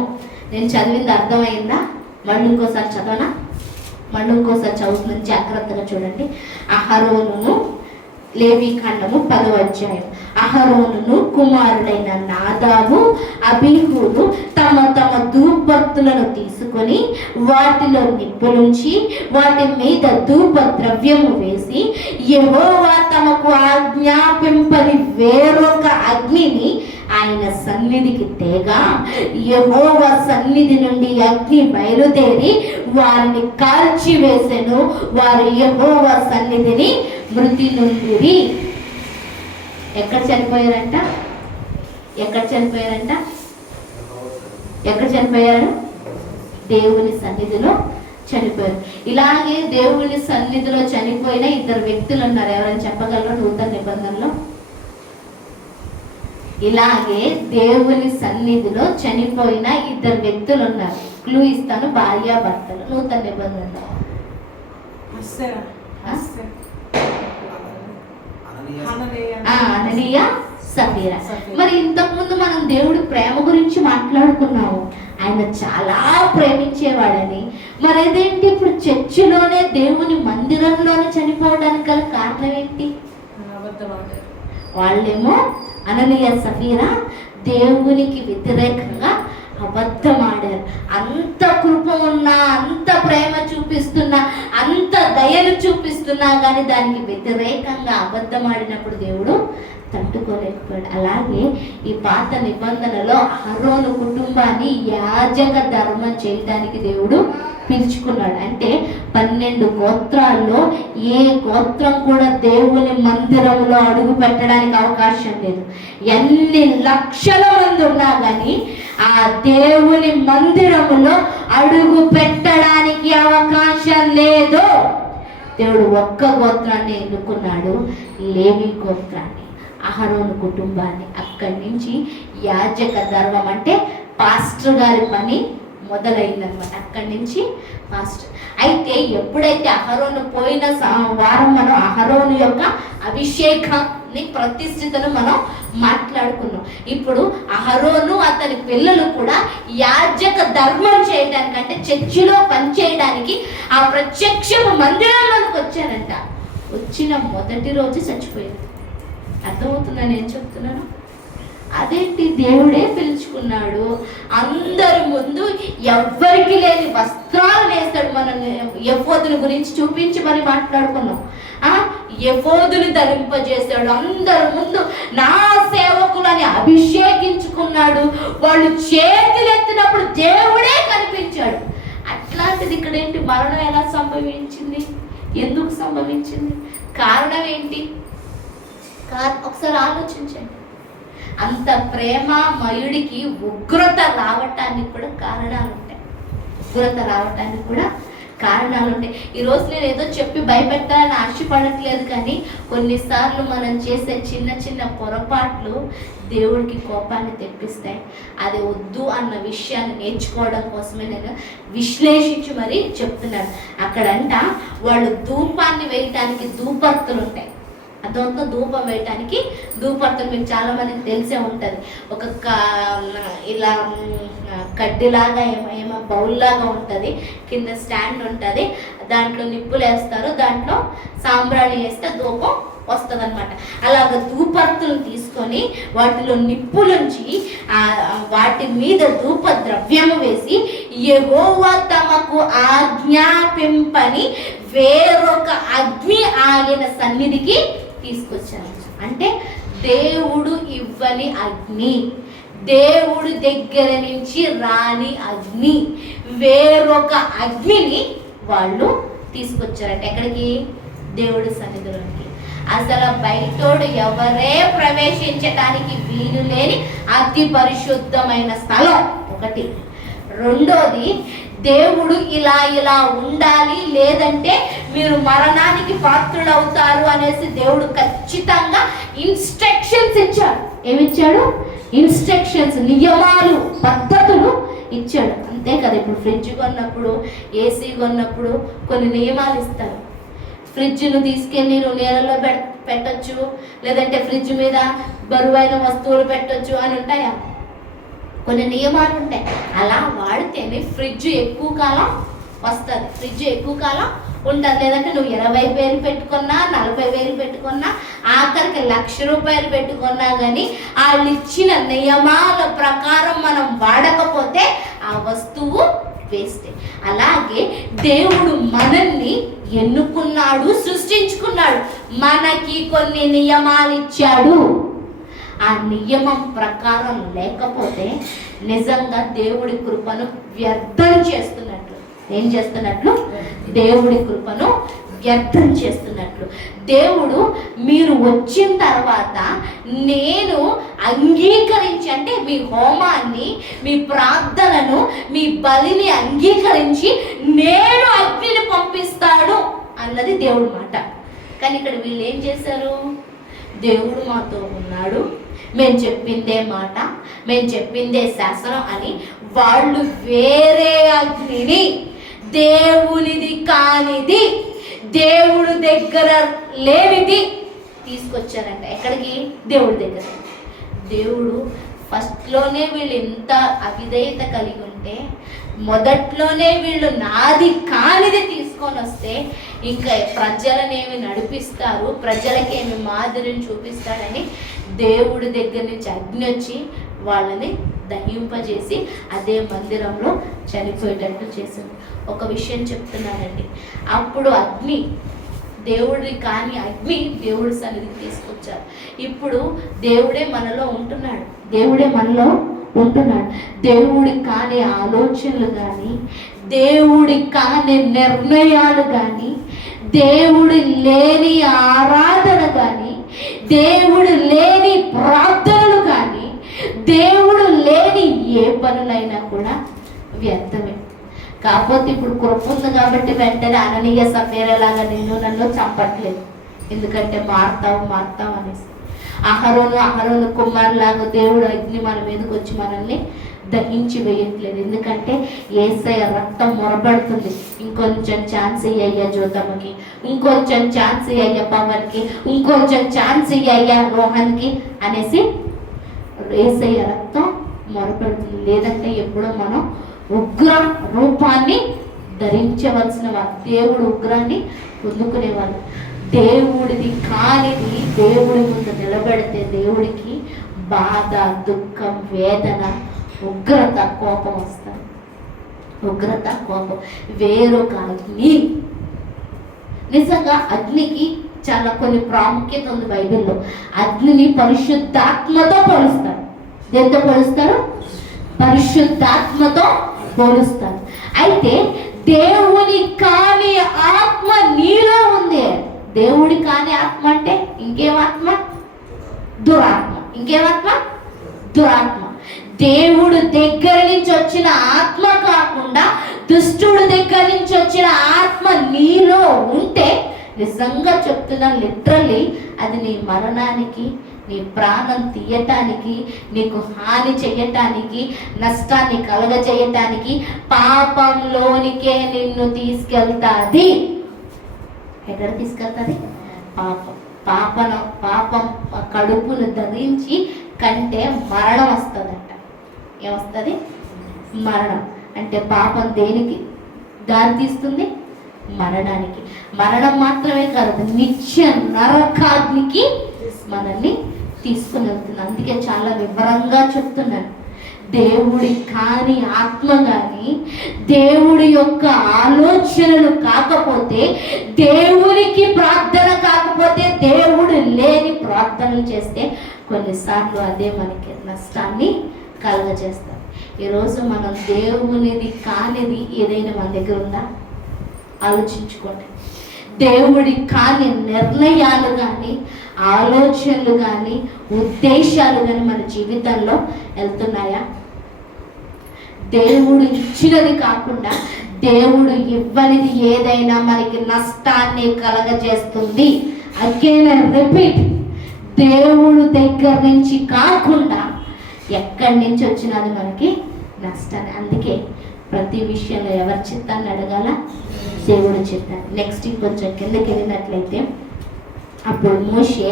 నేను చదివింది అర్థమైందా? మళ్ళీ ఇంకోసారి చదవనా? మళ్ళీ ఇంకోసారి చదువుతున్నాను, జాగ్రత్తగా చూడండి. అహరోనును, లేవి కాండము 10వ అధ్యాయం. అహరోనును కుమారుడైన నాదాబు అబీహూదు తమ తమ ధూపత్తులను తీసుకొని వాటిలో నిప్పులుంచి వాటి మీద ధూప ద్రవ్యము వేసి యెహోవా తమకు ఆజ్ఞాపింపని వేరొక అగ్నిని ఆయన సన్నిధికి తేగా యెహోవా సన్నిధి నుండి అగ్ని బయలుదేరి వారిని కాల్చివేసెను. వారు యెహోవా సన్నిధిని మృతి నొందిరి. ఎక్కడ చనిపోయారంట? ఎక్కడ చనిపోయారంట? ఎక్కడ చనిపోయారు? దేవుని సన్నిధిలో చనిపోయారు. ఇలాగే దేవుని సన్నిధిలో చనిపోయిన 2 వ్యక్తులు ఉన్నారు. ఎవరైనా చెప్పగలరా నూతన నిబంధనలో? ఇలాగే దేవుని సన్నిధిలో చనిపోయిన 2 వ్యక్తులు ఉన్నారు. క్లూ ఇస్తాను, భార్యాభర్తలు నూతన నిబంధనలో. అననీయ సఫీరా. మరి ఇంతకుముందు మనం దేవుడి ప్రేమ గురించి మాట్లాడుకున్నాము. ఆయన చాలా ప్రేమించేవాడని. మరి అదేంటి ఇప్పుడు చర్చిలోనే దేవుని మందిరంలోనే చనిపోవడానికి గల కారణం ఏంటి? వాళ్ళేమో అననీయ సఫీరా దేవునికి వ్యతిరేకంగా అబద్ధం ఆడారు. అంత కృప ఉన్నా, అంత ప్రేమ చూపిస్తున్నా, అంత దయను చూపిస్తున్నా కానీ దానికి వ్యతిరేకంగా అబద్ధం ఆడినప్పుడు దేవుడు తట్టుకోలేకపోయాడు. అలాగే ఈ పాత నిబంధనలో అహరోను కుటుంబాన్ని యాజక ధర్మం చేయడానికి దేవుడు పిలుచుకున్నాడు. అంటే 12 గోత్రాల్లో ఏ గోత్రం కూడా దేవుని మందిరంలో అడుగు పెట్టడానికి అవకాశం లేదు. ఎన్ని లక్షల మంది ఉన్నా కానీ ఆ దేవుని మందిరములో అడుగు పెట్టడానికి అవకాశం లేదు. దేవుడు ఒక్క గోత్రాన్ని ఎన్నుకున్నాడు, లేవి గోత్రాన్ని, అహరోను కుటుంబాన్ని. అక్కడి నుంచి యాజక ధర్మం అంటే పాస్టర్ గారి పని మొదలైందనమాట. అక్కడి నుంచి పాస్టర్. అయితే ఎప్పుడైతే అహరోను పోయిన వారం మనం అహరోను యొక్క అభిషేకాన్ని ప్రతిష్ఠితను మనం మాట్లాడుకున్నాం. ఇప్పుడు అహరోను అతని పిల్లలు కూడా యాజక ధర్మం చేయడానికి అంటే చర్చిలో పనిచేయడానికి ఆ ప్రత్యక్షము మందిరంలోకి వచ్చారంట. వచ్చిన మొదటి రోజు చచ్చిపోయారు. అర్థమవుతుందా నేను చెప్తున్నాను? అదేంటి? దేవుడే పిలుచుకున్నాడు. అందరి ముందు ఎవ్వరికి లేని వస్త్రాలు వేస్తాడు. మనం ఎఫోదుని గురించి చూపించి మరి మాట్లాడుకున్నాం. ఎఫోదుని ధరింపజేశాడు. అందరి ముందు నా సేవకులని అభిషేకించుకున్నాడు. వాళ్ళు చేతులు ఎత్తినప్పుడు దేవుడే కనిపించాడు. అట్లాంటిది ఇక్కడ ఏంటి? మరణం ఎలా సంభవించింది? ఎందుకు సంభవించింది? కారణం ఏంటి? ఒకసారి ఆలోచించండి. అంత ప్రేమమయుడికి ఉగ్రత రావటానికి కూడా కారణాలు ఉంటాయి. ఉగ్రత రావటానికి కూడా కారణాలు ఉంటాయి. ఈరోజు నేను ఏదో చెప్పి భయపెట్టాలని ఆశపడట్లేదు, కానీ కొన్నిసార్లు మనం చేసే చిన్న చిన్న పొరపాట్లు దేవుడికి కోపాన్ని తెప్పిస్తాయి. అది వద్దు అన్న విషయాన్ని నేర్చుకోవడం కోసమే నేను విశ్లేషించి మరీ చెప్తున్నాను. అక్కడంట వాళ్ళు ధూపాన్ని వేయటానికి ధూపత్తులు ఉంటాయి. అదంతా ధూపం వేయటానికి ధూపత్తులు మీకు చాలా మందికి తెలిసే ఉంటుంది. ఒక ఇలా కడ్డీలాగా ఏమో బౌల్ లాగా ఉంటుంది, కింద స్టాండ్ ఉంటుంది. దాంట్లో నిప్పులు వేస్తారు, దాంట్లో సాంబ్రాణి వేస్తే ధూపం వస్తుంది అనమాట. అలాగ ధూపత్తులను తీసుకొని వాటిలో నిప్పులుంచి వాటి మీద ధూప ద్రవ్యము వేసి యెహోవా తమకు ఆజ్ఞాపింపని వేరొక అగ్ని ఆయన సన్నిధికి తీసుకొచ్చారు. అంటే దేవుడు ఇవ్వని అగ్ని, దేవుడి దగ్గర నుంచి రాని అగ్ని, వేరొక అగ్నిని వాళ్ళు తీసుకొచ్చారంట. ఎక్కడికి? దేవుడి సన్నిధిలోకి. అసలు బయటోడు ఎవరే ప్రవేశించడానికి వీలు లేని అతి పరిశుద్ధమైన స్థలం ఒకటి. రెండోది, దేవుడు ఇలా ఉండాలి, లేదంటే మీరు మరణానికి పాత్రులవుతారు అనేసి దేవుడు ఖచ్చితంగా ఇన్స్ట్రక్షన్స్ ఇచ్చాడు. ఏమిచ్చాడు? ఇన్స్ట్రక్షన్స్, నియమాలు, పద్ధతులు ఇచ్చాడు. అంతే కదా, ఇప్పుడు ఫ్రిడ్జ్ కొన్నప్పుడు, ఏసీ కొన్నప్పుడు కొన్ని నియమాలు ఇస్తారు. ఫ్రిడ్జ్ను తీసుకెళ్ళి నువ్వు నీళ్ళలో పెట్టొచ్చు, లేదంటే ఫ్రిడ్జ్ మీద బరువైన వస్తువులు పెట్టొచ్చు అని ఉంటాయా? కొన్ని నియమాలు ఉంటాయి. అలా వాడితేనే ఫ్రిడ్జ్ ఎక్కువ కాలం వస్తుంది, ఫ్రిడ్జ్ ఎక్కువ కాలం ఉంటుంది. లేదంటే నువ్వు 20,000 పెట్టుకున్నా, 40,000 పెట్టుకున్నా, ఆఖరికి ₹1,00,000 పెట్టుకున్నా కానీ వాళ్ళు ఇచ్చిన నియమాల ప్రకారం మనం వాడకపోతే ఆ వస్తువు వేస్టే. అలాగే దేవుడు మనల్ని ఎన్నుకున్నాడు, సృష్టించుకున్నాడు, మనకి కొన్ని నియమాలు ఇచ్చాడు. ఆ నియమం ప్రకారం లేకపోతే నిజంగా దేవుడి కృపను వ్యర్థం చేస్తున్నట్లు. ఏం చేస్తున్నట్లు? దేవుడి కృపను వ్యర్థం చేస్తున్నట్లు. దేవుడు మీరు వచ్చిన తర్వాత నేను అంగీకరించి, అంటే మీ హోమాన్ని, మీ ప్రార్థనను, మీ బలిని అంగీకరించి నేను అగ్నిని పంపిస్తాడు అన్నది దేవుడి మాట. కానీ ఇక్కడ వీళ్ళు ఏం చేశారు? దేవుడు మాతో ఉన్నాడు, మేము చెప్పిందే మాట, మేము చెప్పిందే శాసనం అని వాళ్ళు వేరే అగ్నిని, దేవునిది కానిది, దేవుడు దగ్గర లేనిది తీసుకొచ్చారంట. ఎక్కడికి? దేవుడి దగ్గర. దేవుడు ఫస్ట్లోనే వీళ్ళు ఎంత అవిధేయత కలిగి ఉంటే, మొదట్లోనే వీళ్ళు నాది కానిది తీసుకొని వస్తే ఇంకా ప్రజలనేమి నడిపిస్తారు, ప్రజలకేమి మాదిరిని చూపిస్తాడని దేవుడి దగ్గర నుంచి అగ్ని వచ్చి వాళ్ళని దహింపజేసి అదే మందిరంలో చనిపోయేటట్టు చేసింది. ఒక విషయం చెప్తున్నానండి, అప్పుడు అగ్ని, దేవుడి కాని అగ్ని దేవుడి సన్నిధికి తీసుకొచ్చారు. ఇప్పుడు దేవుడే మనలో ఉంటున్నాడు, దేవుడే మనలో ఉంటున్నాడు. దేవుడి కాని ఆలోచనలు కానీ, దేవుడి కాని నిర్ణయాలు కానీ, దేవుడి లేని ఆరాధన కానీ, దేవుడు లేని ప్రార్థనలు కానీ, దేవుడు లేని ఏ పనులైనా కూడా వ్యర్థమే. కాకపోతే ఇప్పుడు కృప ఉంది కాబట్టి వెంటనే అననీయ సఫేరలాగా నిన్ను నన్ను చంపట్లేదు. ఎందుకంటే మారుతావు అనేసి. అహరోను కుమారులాగా దేవుడు అగ్ని మన మీదకి వచ్చి మనల్ని దహించి వేయట్లేదు. ఎందుకంటే యేసయ్య రక్తం మొరబడుతుంది. ఇంకొంచెం ఛాన్స్ ఇయ్యయ్యా జ్యోతమ్మకి, ఇంకొంచెం ఛాన్స్ ఇయ్యయ్యా పవన్కి, ఇంకొంచెం ఛాన్స్ ఇయ్యయ్యా రోహన్కి అనేసి యేసయ్య రక్తం మొరపెడుతుంది. లేదంటే ఎప్పుడో మనం ఉగ్ర రూపాన్ని ధరించవలసిన వారు, దేవుడు ఉగ్రాన్ని పొందుకునేవాళ్ళు. దేవుడిది కానిది దేవుడి ముందు నిలబెడితే దేవుడికి బాధ, దుఃఖం, వేదన, ఉగ్రత, కోపం వస్తాయి. ఉగ్రత, కోపం. వేరొక అగ్ని, నిజంగా అగ్నికి చాలా కొన్ని ప్రాముఖ్యత ఉంది బైబిల్లో. అగ్నిని పరిశుద్ధాత్మతో పోలుస్తారు. దేంతో పోలుస్తారు? పరిశుద్ధాత్మతో పోలుస్తారు. అయితే దేవుని కాని ఆత్మ నీలో ఉంది. దేవుడి కాని ఆత్మ అంటే ఇంకేమాత్మ? దురాత్మ. ఇంకేమాత్మ? దురాత్మ. దేవుడు దగ్గర నుంచి వచ్చిన ఆత్మ కాకుండా దుష్టుడు దగ్గర నుంచి వచ్చిన ఆత్మ నీలో ఉంటే, నిజంగా చెప్తున్నా, లిటరల్లీ అది నీ మరణానికి, నీ ప్రాణం తీయటానికి, నీకు హాని చేయటానికి, నష్టాన్ని కలగజేయటానికి, పాపంలోనికే నిన్ను తీసుకెళ్తాది. ఎక్కడ తీసుకెళ్తాది? పాపం కడుపును ధరించి కంటే మరణం వస్తుందంట. ఏమొస్తుంది? మరణం. అంటే పాపం దేనికి దారి తీస్తుంది? మరణానికి. మరణం మాత్రమే కాదు, నిత్య నరకాగ్నికి మనల్ని తీసుకుని వెళ్తుంది. అందుకే చాలా వివరంగా చెప్తున్నాను. దేవుడి కాని ఆత్మ కానీ, దేవుడి యొక్క ఆలోచనలు కాకపోతే, దేవునికి ప్రార్థన కాకపోతే, దేవుడు లేని ప్రార్థనలు చేస్తే కొన్నిసార్లు అదే మనకి నష్టాన్ని కలుగజేస్తాం. ఈరోజు మనం దేవునిది కానిది ఏదైనా మన దగ్గర ఉందా? ఆలోచించుకోండి. దేవుడి కాని నిర్ణయాలు కానీ, ఆలోచనలు కానీ, ఉద్దేశాలు కానీ మన జీవితంలో వెళ్తున్నాయా? దేవుడు ఇచ్చినది కాకుండా దేవుడు ఇవ్వనిది ఏదైనా మనకి నష్టాన్ని కలగజేస్తుంది. అగైన్ రిపీట్, దేవుడు దగ్గర నుంచి కాకుండా ఎక్కడి నుంచి వచ్చినది మనకి నష్టాన్ని. అందుకే ప్రతి విషయంలో ఎవరి చిత్తాన్ని అడగాల? దేవుడు చిత్తాన్ని. నెక్స్ట్ ఇంకొంచెం కిందకి వెళ్ళినట్లయితే, అప్పుడు మోషే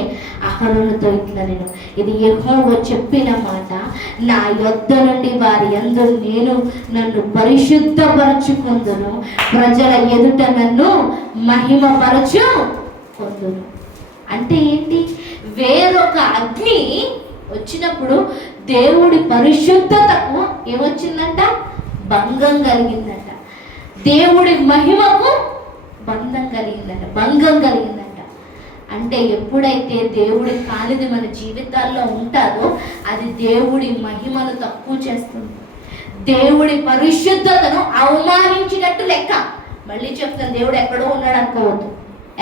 అహరోనుతో ఇట్లా, నేను ఇది యెహోవా చెప్పిన మాట, నా యొద్ద నుండి వారి యందు నేను నన్ను పరిశుద్ధపరచుకొందును, ప్రజల ఎదుట నన్ను మహిమపరచుకొందును. అంటే ఏంటి? వేరొక అగ్ని వచ్చినప్పుడు దేవుడి పరిశుద్ధతకు ఏమొచ్చిందంట? భంగం కలిగిందంట. దేవుడి మహిమకు భంగం కలిగిందంట. అంటే ఎప్పుడైతే దేవుడి కానిది మన జీవితాల్లో ఉంటారో అది దేవుడి మహిమను తక్కువ చేస్తుంది, దేవుడి పరిశుద్ధతను అవమానించినట్టు లెక్క. మళ్ళీ చెప్తాను, దేవుడు ఎక్కడో ఉన్నాడు అనుకోవద్దు.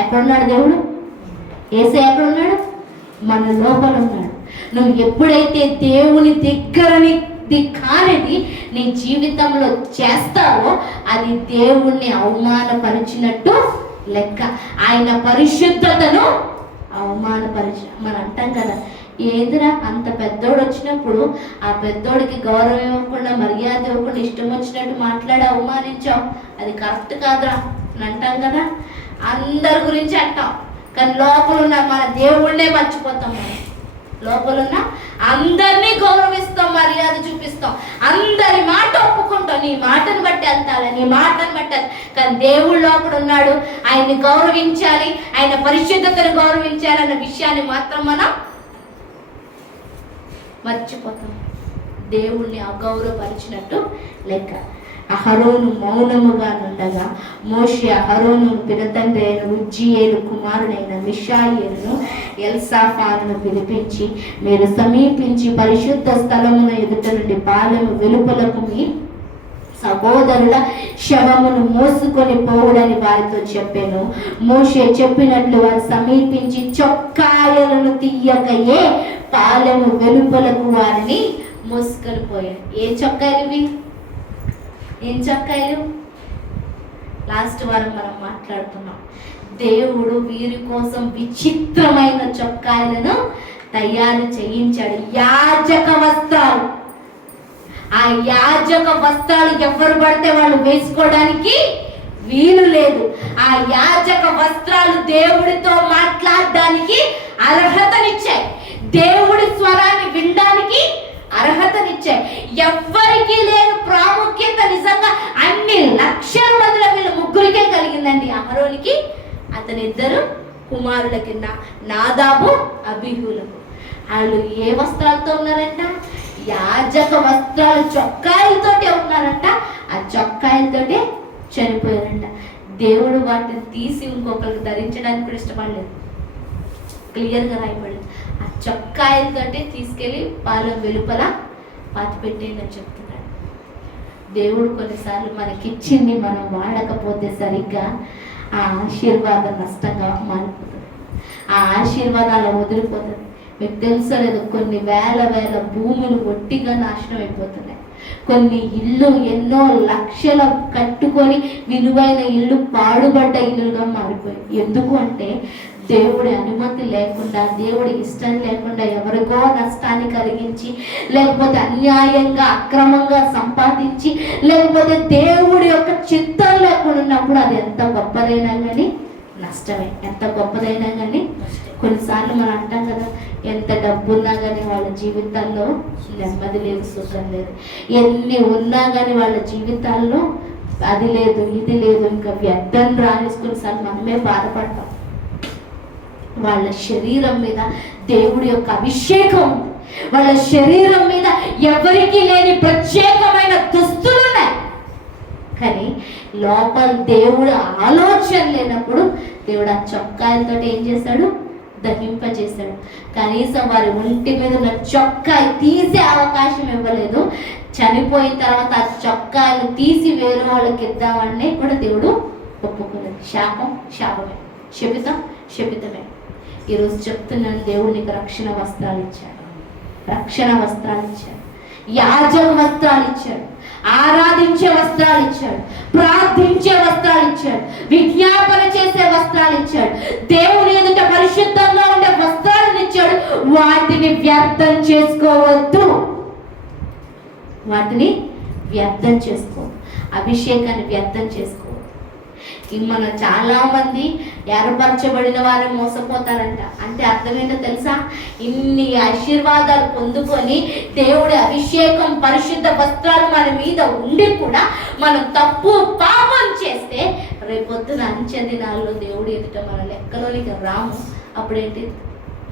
ఎక్కడున్నాడు దేవుడు? యేసయ్య ఎక్కడున్నాడు? మన లోపల ఉన్నాడు. నువ్వు ఎప్పుడైతే దేవుని దగ్గరది కానిది నీ జీవితంలో చేస్తావో అది దేవుణ్ణి అవమానపరిచినట్టు లెక్క. ఆయన పరిశుద్ధతను మనం అంటాం కదా, ఏదిరా అంత పెద్దోడు వచ్చినప్పుడు ఆ పెద్దోడికి గౌరవం ఇవ్వకుండా, మర్యాద ఇవ్వకుండా, ఇష్టం వచ్చినట్టు మాట్లాడి అవమానించావు, అది కరెక్ట్ కాదురా అని అంటాం కదా. అందరి గురించి అంటాం, కానీ లోపలున్న మన దేవుణ్ణే మర్చిపోతాం. మనం లోపలున్న అందరినీ గౌరవిస్తాం, మర్యాద చూపిస్తాం, అందరి మాట ఒప్పుకుంటాం, నీ మాటను బట్టి వెళ్తాలి, నీ మాటను బట్టి. కానీ దేవుడు లోపల ఉన్నాడు, ఆయన్ని గౌరవించాలి, ఆయన పరిశుద్ధతను గౌరవించాలి అన్న విషయాన్ని మాత్రం మనం మర్చిపోతాం. దేవుణ్ణి అగౌరవపరిచినట్టు లెక్క. అహరోను మౌనముగా నుండగా మోషే అహరోను పినతండ్రి అయిన ఉజ్జీయేలు కుమారుడైన మిషాయేలును ఎల్సాఫానును పిలిపించి, మీరు సమీపించి పరిశుద్ధ స్థలమున ఎదుట నుండి పాలెము వెలుపలకు మీ సహోదరుల శవమును మోసుకొని పోవుడని వారితో చెప్పాను. మోషే చెప్పినట్లు వారు సమీపించి చొక్కాయలను తీయకయే పాలెము వెలుపలకు వారిని మోసుకొని పోయారు. ఏ చొక్కాయలు? ఏం చొక్కాయలు? లాస్ట్ వారం మనం మాట్లాడుతున్నాం. దేవుడు వీరి కోసం విచిత్రమైన చొక్కాయలను తయారు చేయించాడు. యాజక వస్త్రాలు. ఆ యాజక వస్త్రాలు ఎవరు పడితే వాళ్ళు వేసుకోవడానికి వీలు లేదు. ఆ యాజక వస్త్రాలు దేవుడితో మాట్లాడడానికి అర్హతనిచ్చాయి, దేవుడి స్వరాన్ని వినడానికి అర్హతనిచ్చాయి. ఎవ్వరికీ లేని ప్రాముఖ్యత నిజంగా అన్ని లక్షల మందిలో వీళ్ళ ముగ్గురికే కలిగిందండి. అహరోనికి అతని ఇద్దరు కుమారుల కింద నాదాబు అబీహులకు. వాళ్ళు ఏ వస్త్రాలతో ఉన్నారంట? యాజక వస్త్రాలు, చొక్కాయలతోటే ఉన్నారంట. ఆ చొక్కాయలతోటే చనిపోయారంట. దేవుడు వాటిని తీసి ఇంకొకరికి ధరించడానికి కూడా ఇష్టపడలేదు. క్లియర్గా రాయబడింది. ఆ చొక్కాయలతోటే తీసుకెళ్ళి పాలెం వెలుపల పాతి పెట్టేయని చెప్తున్నాడు. దేవుడు కొన్నిసార్లు మనకిచ్చింది మనం వాడకపోతే సరిగ్గా ఆ ఆశీర్వాదం నష్టంగా మారిపోతుంది, ఆ ఆశీర్వాదాలు వదిలిపోతుంది. మీకు తెలుసో లేదు, కొన్ని వేల భూములు ఒట్టిగా నాశనం అయిపోతున్నాయి. కొన్ని ఇల్లు ఎన్నో లక్షల కట్టుకొని విలువైన ఇల్లు పాడుబడ్డ ఇల్లుగా మారిపోయాయి. ఎందుకు అంటే దేవుడి అనుమతి లేకుండా, దేవుడి ఇష్టం లేకుండా ఎవరికో నష్టాన్ని కలిగించి, లేకపోతే అన్యాయంగా అక్రమంగా సంపాదించి, లేకపోతే దేవుడి యొక్క చిత్తం లేకుండా ఉన్నప్పుడు అది ఎంత గొప్పదైనా కానీ నష్టమే. ఎంత గొప్పదైనా కానీ కొన్నిసార్లు మనం అంటాం కదా, ఎంత డబ్బున్నా కానీ వాళ్ళ జీవితాల్లో నెమ్మది లేదు, సుఖం లేదు. ఎన్ని ఉన్నా కానీ వాళ్ళ జీవితాల్లో అది లేదు ఇది లేదు ఇంకా వ్యర్థం రానేసుకుని సార్ మనమే బాధపడతాం. వాళ్ళ శరీరం మీద దేవుడి యొక్క అభిషేకం ఉంది. వాళ్ళ శరీరం మీద ఎవరికి లేని ప్రత్యేకమైన దుస్తులు ఉన్నాయి. కానీ లోపల దేవుడు ఆలోచన లేనప్పుడు దేవుడు ఆ చొక్కాయలతో ఏం చేశాడు? దహింపజేశాడు. కనీసం వారి ఒంటి మీద ఉన్న చొక్కాయి తీసే అవకాశం ఇవ్వలేదు. చనిపోయిన తర్వాత ఆ చొక్కాయలు తీసి వేరే వాళ్ళకి ఇద్దామని కూడా దేవుడు ఒప్పుకోలేదు. శాపం శాపమే, శపితం శపితమే. ఈరోజు చెప్తున్నాను, దేవుడు నీకు రక్షణ వస్త్రాలు ఇచ్చాడు, రక్షణ వస్త్రాలు ఇచ్చాడు, యాజక వస్త్రాలు ఇచ్చాడు, ఆరాధించే వస్త్రాలు ఇచ్చాడు, ప్రార్థించే వస్త్రాలు ఇచ్చాడు, విజ్ఞాపన చేసే వస్త్రాలు ఇచ్చాడు, దేవుని ఎదుట పరిశుద్ధంగా ఉండే వస్త్రాలను ఇచ్చాడు. వాటిని వ్యర్థం చేసుకోవద్దు, వాటిని వ్యర్థం చేసుకో, అభిషేకాన్ని వ్యర్థం చేసుకో. మనం చాలా మంది ఏర్పరచబడిన వారు మోసపోతారంట. అంటే అర్థమేంటో తెలుసా? ఇన్ని ఆశీర్వాదాలు పొందుకొని దేవుడి అభిషేకం పరిశుద్ధ వస్త్రాలు మన మీద ఉండి కూడా మనం తప్పు పాపం చేస్తే రేపొద్దున అంచె దినాల్లో దేవుడి ఎదుట మన లెక్కలోనికి రాము. అప్పుడేంటి?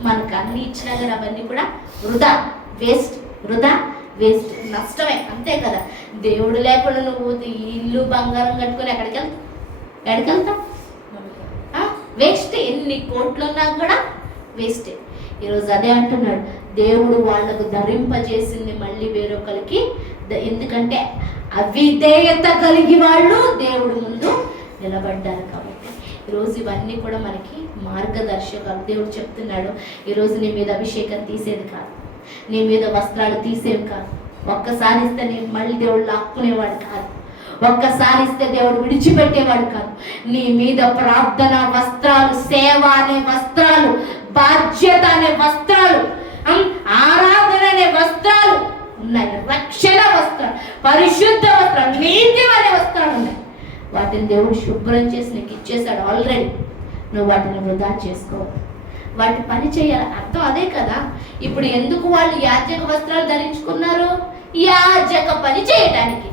మనకు అన్ని ఇచ్చినా కానీ అవన్నీ కూడా వృధా, వేస్ట్, వృధా వేస్ట్, నష్టమే, అంతే కదా. దేవుడు లేకుండా నువ్వు ఇల్లు బంగారం కట్టుకొని ఎక్కడికి వెళ్తాం? వేస్ట్. ఎన్ని కోట్లు ఉన్నా కూడా వేస్టే. ఈరోజు అదే అంటున్నాడు, దేవుడు వాళ్లకు ధరింపజేసింది మళ్ళీ వేరొకరికి. ఎందుకంటే అవిధేయత కలిగి వాళ్ళు దేవుడి ముందు నిలబడ్డారు కాబట్టి. ఈరోజు ఇవన్నీ కూడా మనకి మార్గదర్శకాలు. దేవుడు చెప్తున్నాడు, ఈరోజు నీ మీద అభిషేకం తీసేది కాదు, నీ మీద వస్త్రాలు తీసేవి కాదు. ఒక్కసారి ఇస్తే నేను మళ్ళీ దేవుడు లాక్కునేవాడు కాదు, ఒక్కసారి ఇస్తే దేవుడు విడిచిపెట్టేవాడు కాదు. నీ మీద ప్రార్థన వస్త్రాలు, సేవ అనే వస్త్రాలు, బాధ్యత అనే వస్త్రాలు, ఆరాధన అనే వస్త్రాలు ఉన్నాయి, రక్షణ వస్త్రాలు, పరిశుద్ధ వస్త్రాలు, నీతి అనే వస్త్రాలు ఉన్నాయి. వాటిని దేవుడు శుభ్రం చేసి నీకు ఇచ్చేసాడు ఆల్రెడీ. నువ్వు వాటిని వృధా చేసుకోవాలి, వాటి పని చేయాలి. అర్థం అదే కదా. ఇప్పుడు ఎందుకు వాళ్ళు యాజక వస్త్రాలు ధరించుకున్నారు? యాజక పని చేయడానికి.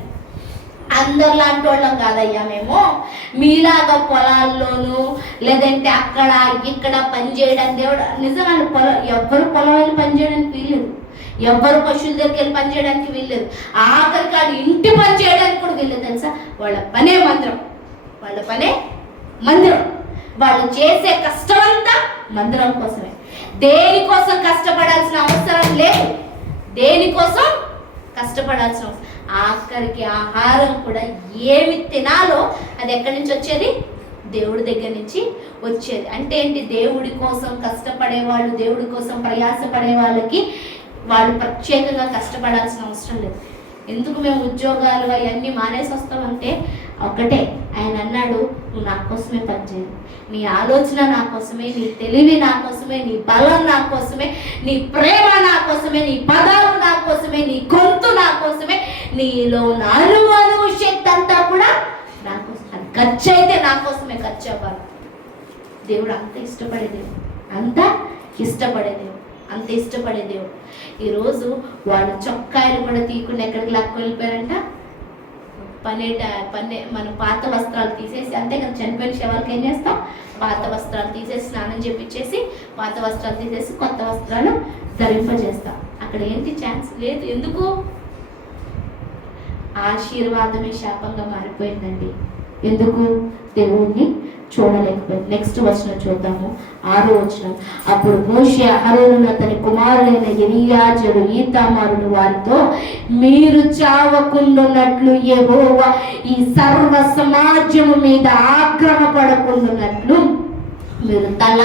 అందరిలాంటి వాళ్ళం కాదయ్యా మేము, మీలాగా పొలాల్లోనూ లేదంటే అక్కడ ఇక్కడ పని చేయడానికి దేవుడు నిజంగా ఎవ్వరు పొలం వెళ్ళి పని చేయడానికి వీల్లేదు, ఎవ్వరు పశువుల దగ్గరికి వెళ్ళి పని చేయడానికి వీల్లేదు, ఆఖరికి వాళ్ళు ఇంటి పని చేయడానికి కూడా వీల్లేదు. తెలుసా? వాళ్ళ పనే మందిరం, వాళ్ళ పనే మందిరం. వాళ్ళు చేసే కష్టం అంతా మందిరం కోసమే. దేనికోసం కష్టపడాల్సిన అవసరం లేదు, దేనికోసం కష్టపడాల్సిన అవసరం. ఆఖరికి ఆహారం కూడా ఏమి తినాలో అది ఎక్కడి నుంచి వచ్చేది? దేవుడి దగ్గర నుంచి వచ్చేది. అంటే ఏంటి? దేవుడి కోసం కష్టపడేవాళ్ళు, దేవుడి కోసం ప్రయాసపడే వాళ్ళకి వాళ్ళు ప్రత్యేకంగా కష్టపడాల్సిన అవసరం లేదు. ఎందుకు మేము ఉద్యోగాలు అవన్నీ మానేసి వస్తామంటే ఒకటే, ఆయన అన్నాడు, నువ్వు నా కోసమే పనిచేయదు, నీ ఆలోచన నా కోసమే, నీ తెలివి నా కోసమే, నీ బలం నా కోసమే, నీ ప్రేమ నా కోసమే, నీ పదాలు నా కోసమే, నీ గొంతు నా కోసమే, నీలో అణువు శక్తి అంతా కూడా నా కోసం. అది ఖర్చు అయితే నా కోసమే ఖర్చు అవ్వాలి. దేవుడు అంత ఇష్టపడేదేవు, అంత ఇష్టపడేదేవు, అంత ఇష్టపడేదేవు. ఈరోజు వాళ్ళు చొక్కాయలు కూడా తీయకుండా ఎక్కడికి లాక్కొనిపోయారంట? మన పాత వస్త్రాలు తీసేసి, అంతే కదా, చనిపోయిన శవాలకి ఏం చేస్తాం? పాత వస్త్రాలు తీసేసి స్నానం చేపించేసి పాత వస్త్రాలు తీసేసి కొత్త వస్త్రాలు ధరింపజేస్తాం. అక్కడ ఏంటి ఛాన్స్ లేదు. ఎందుకు? ఆశీర్వాదమే శాపంగా మారిపోయిందండి. ఎందుకు? దేవుణ్ణి చూడలేకపోయింది. నెక్స్ట్ వచనం చూద్దాము, 6వ వచనం. అప్పుడు మోషే అహరోను అతని కుమారులైన ఎలియాజరు ఈతామారుడు వారితో, మీరు చావకుండున్నట్లు యెహోవా ఈ సర్వ సమాజము మీద ఆగ్రహపడకుండున్నట్లు మీరు తల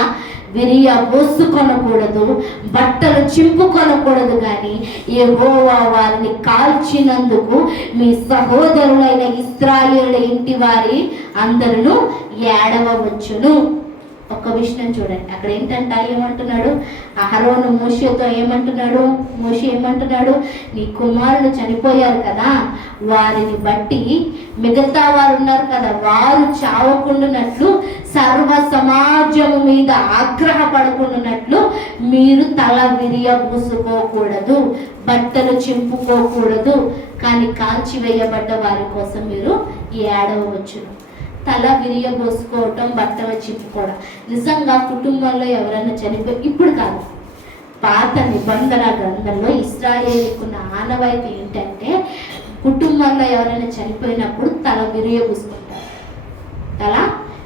విరియ పోసుకొనకూడదు, బట్టలు చింపుకొనకూడదు, కానీ యెహోవా వారిని కాల్చినందుకు మీ సహోదరులైన ఇశ్రాయేలు ఇంటి వారి అందరూ ఏడవవచ్చును. ఒక్క విషయం చూడండి, అక్కడ ఏంటంట, ఏమంటున్నాడు? అహరోను మోషేతో ఏమంటున్నాడు? మోషే ఏమంటున్నాడు? నీ కుమారులు చనిపోయారు కదా, వారిని బట్టి మిగతా వారు ఉన్నారు కదా, వారు చావకుండానట్లు సర్వ సమాజము మీద ఆగ్రహపడకుండానట్లు మీరు తల విరియబూసుకోకూడదు, బట్టలు చింపుకోకూడదు, కానీ కాల్చివేయబడ్డ వారి కోసం మీరు ఈ 7వ వచనం. తల విరియబోసుకోవటం, బట్టలు చింపుకోవడం. నిజంగా కుటుంబంలో ఎవరైనా చనిపోయి, ఇప్పుడు కాదు, పాత నిబంధన గ్రంథంలో ఇశ్రాయేలుకున్న ఆనవాయితీ ఏంటంటే కుటుంబంలో ఎవరైనా చనిపోయినప్పుడు తల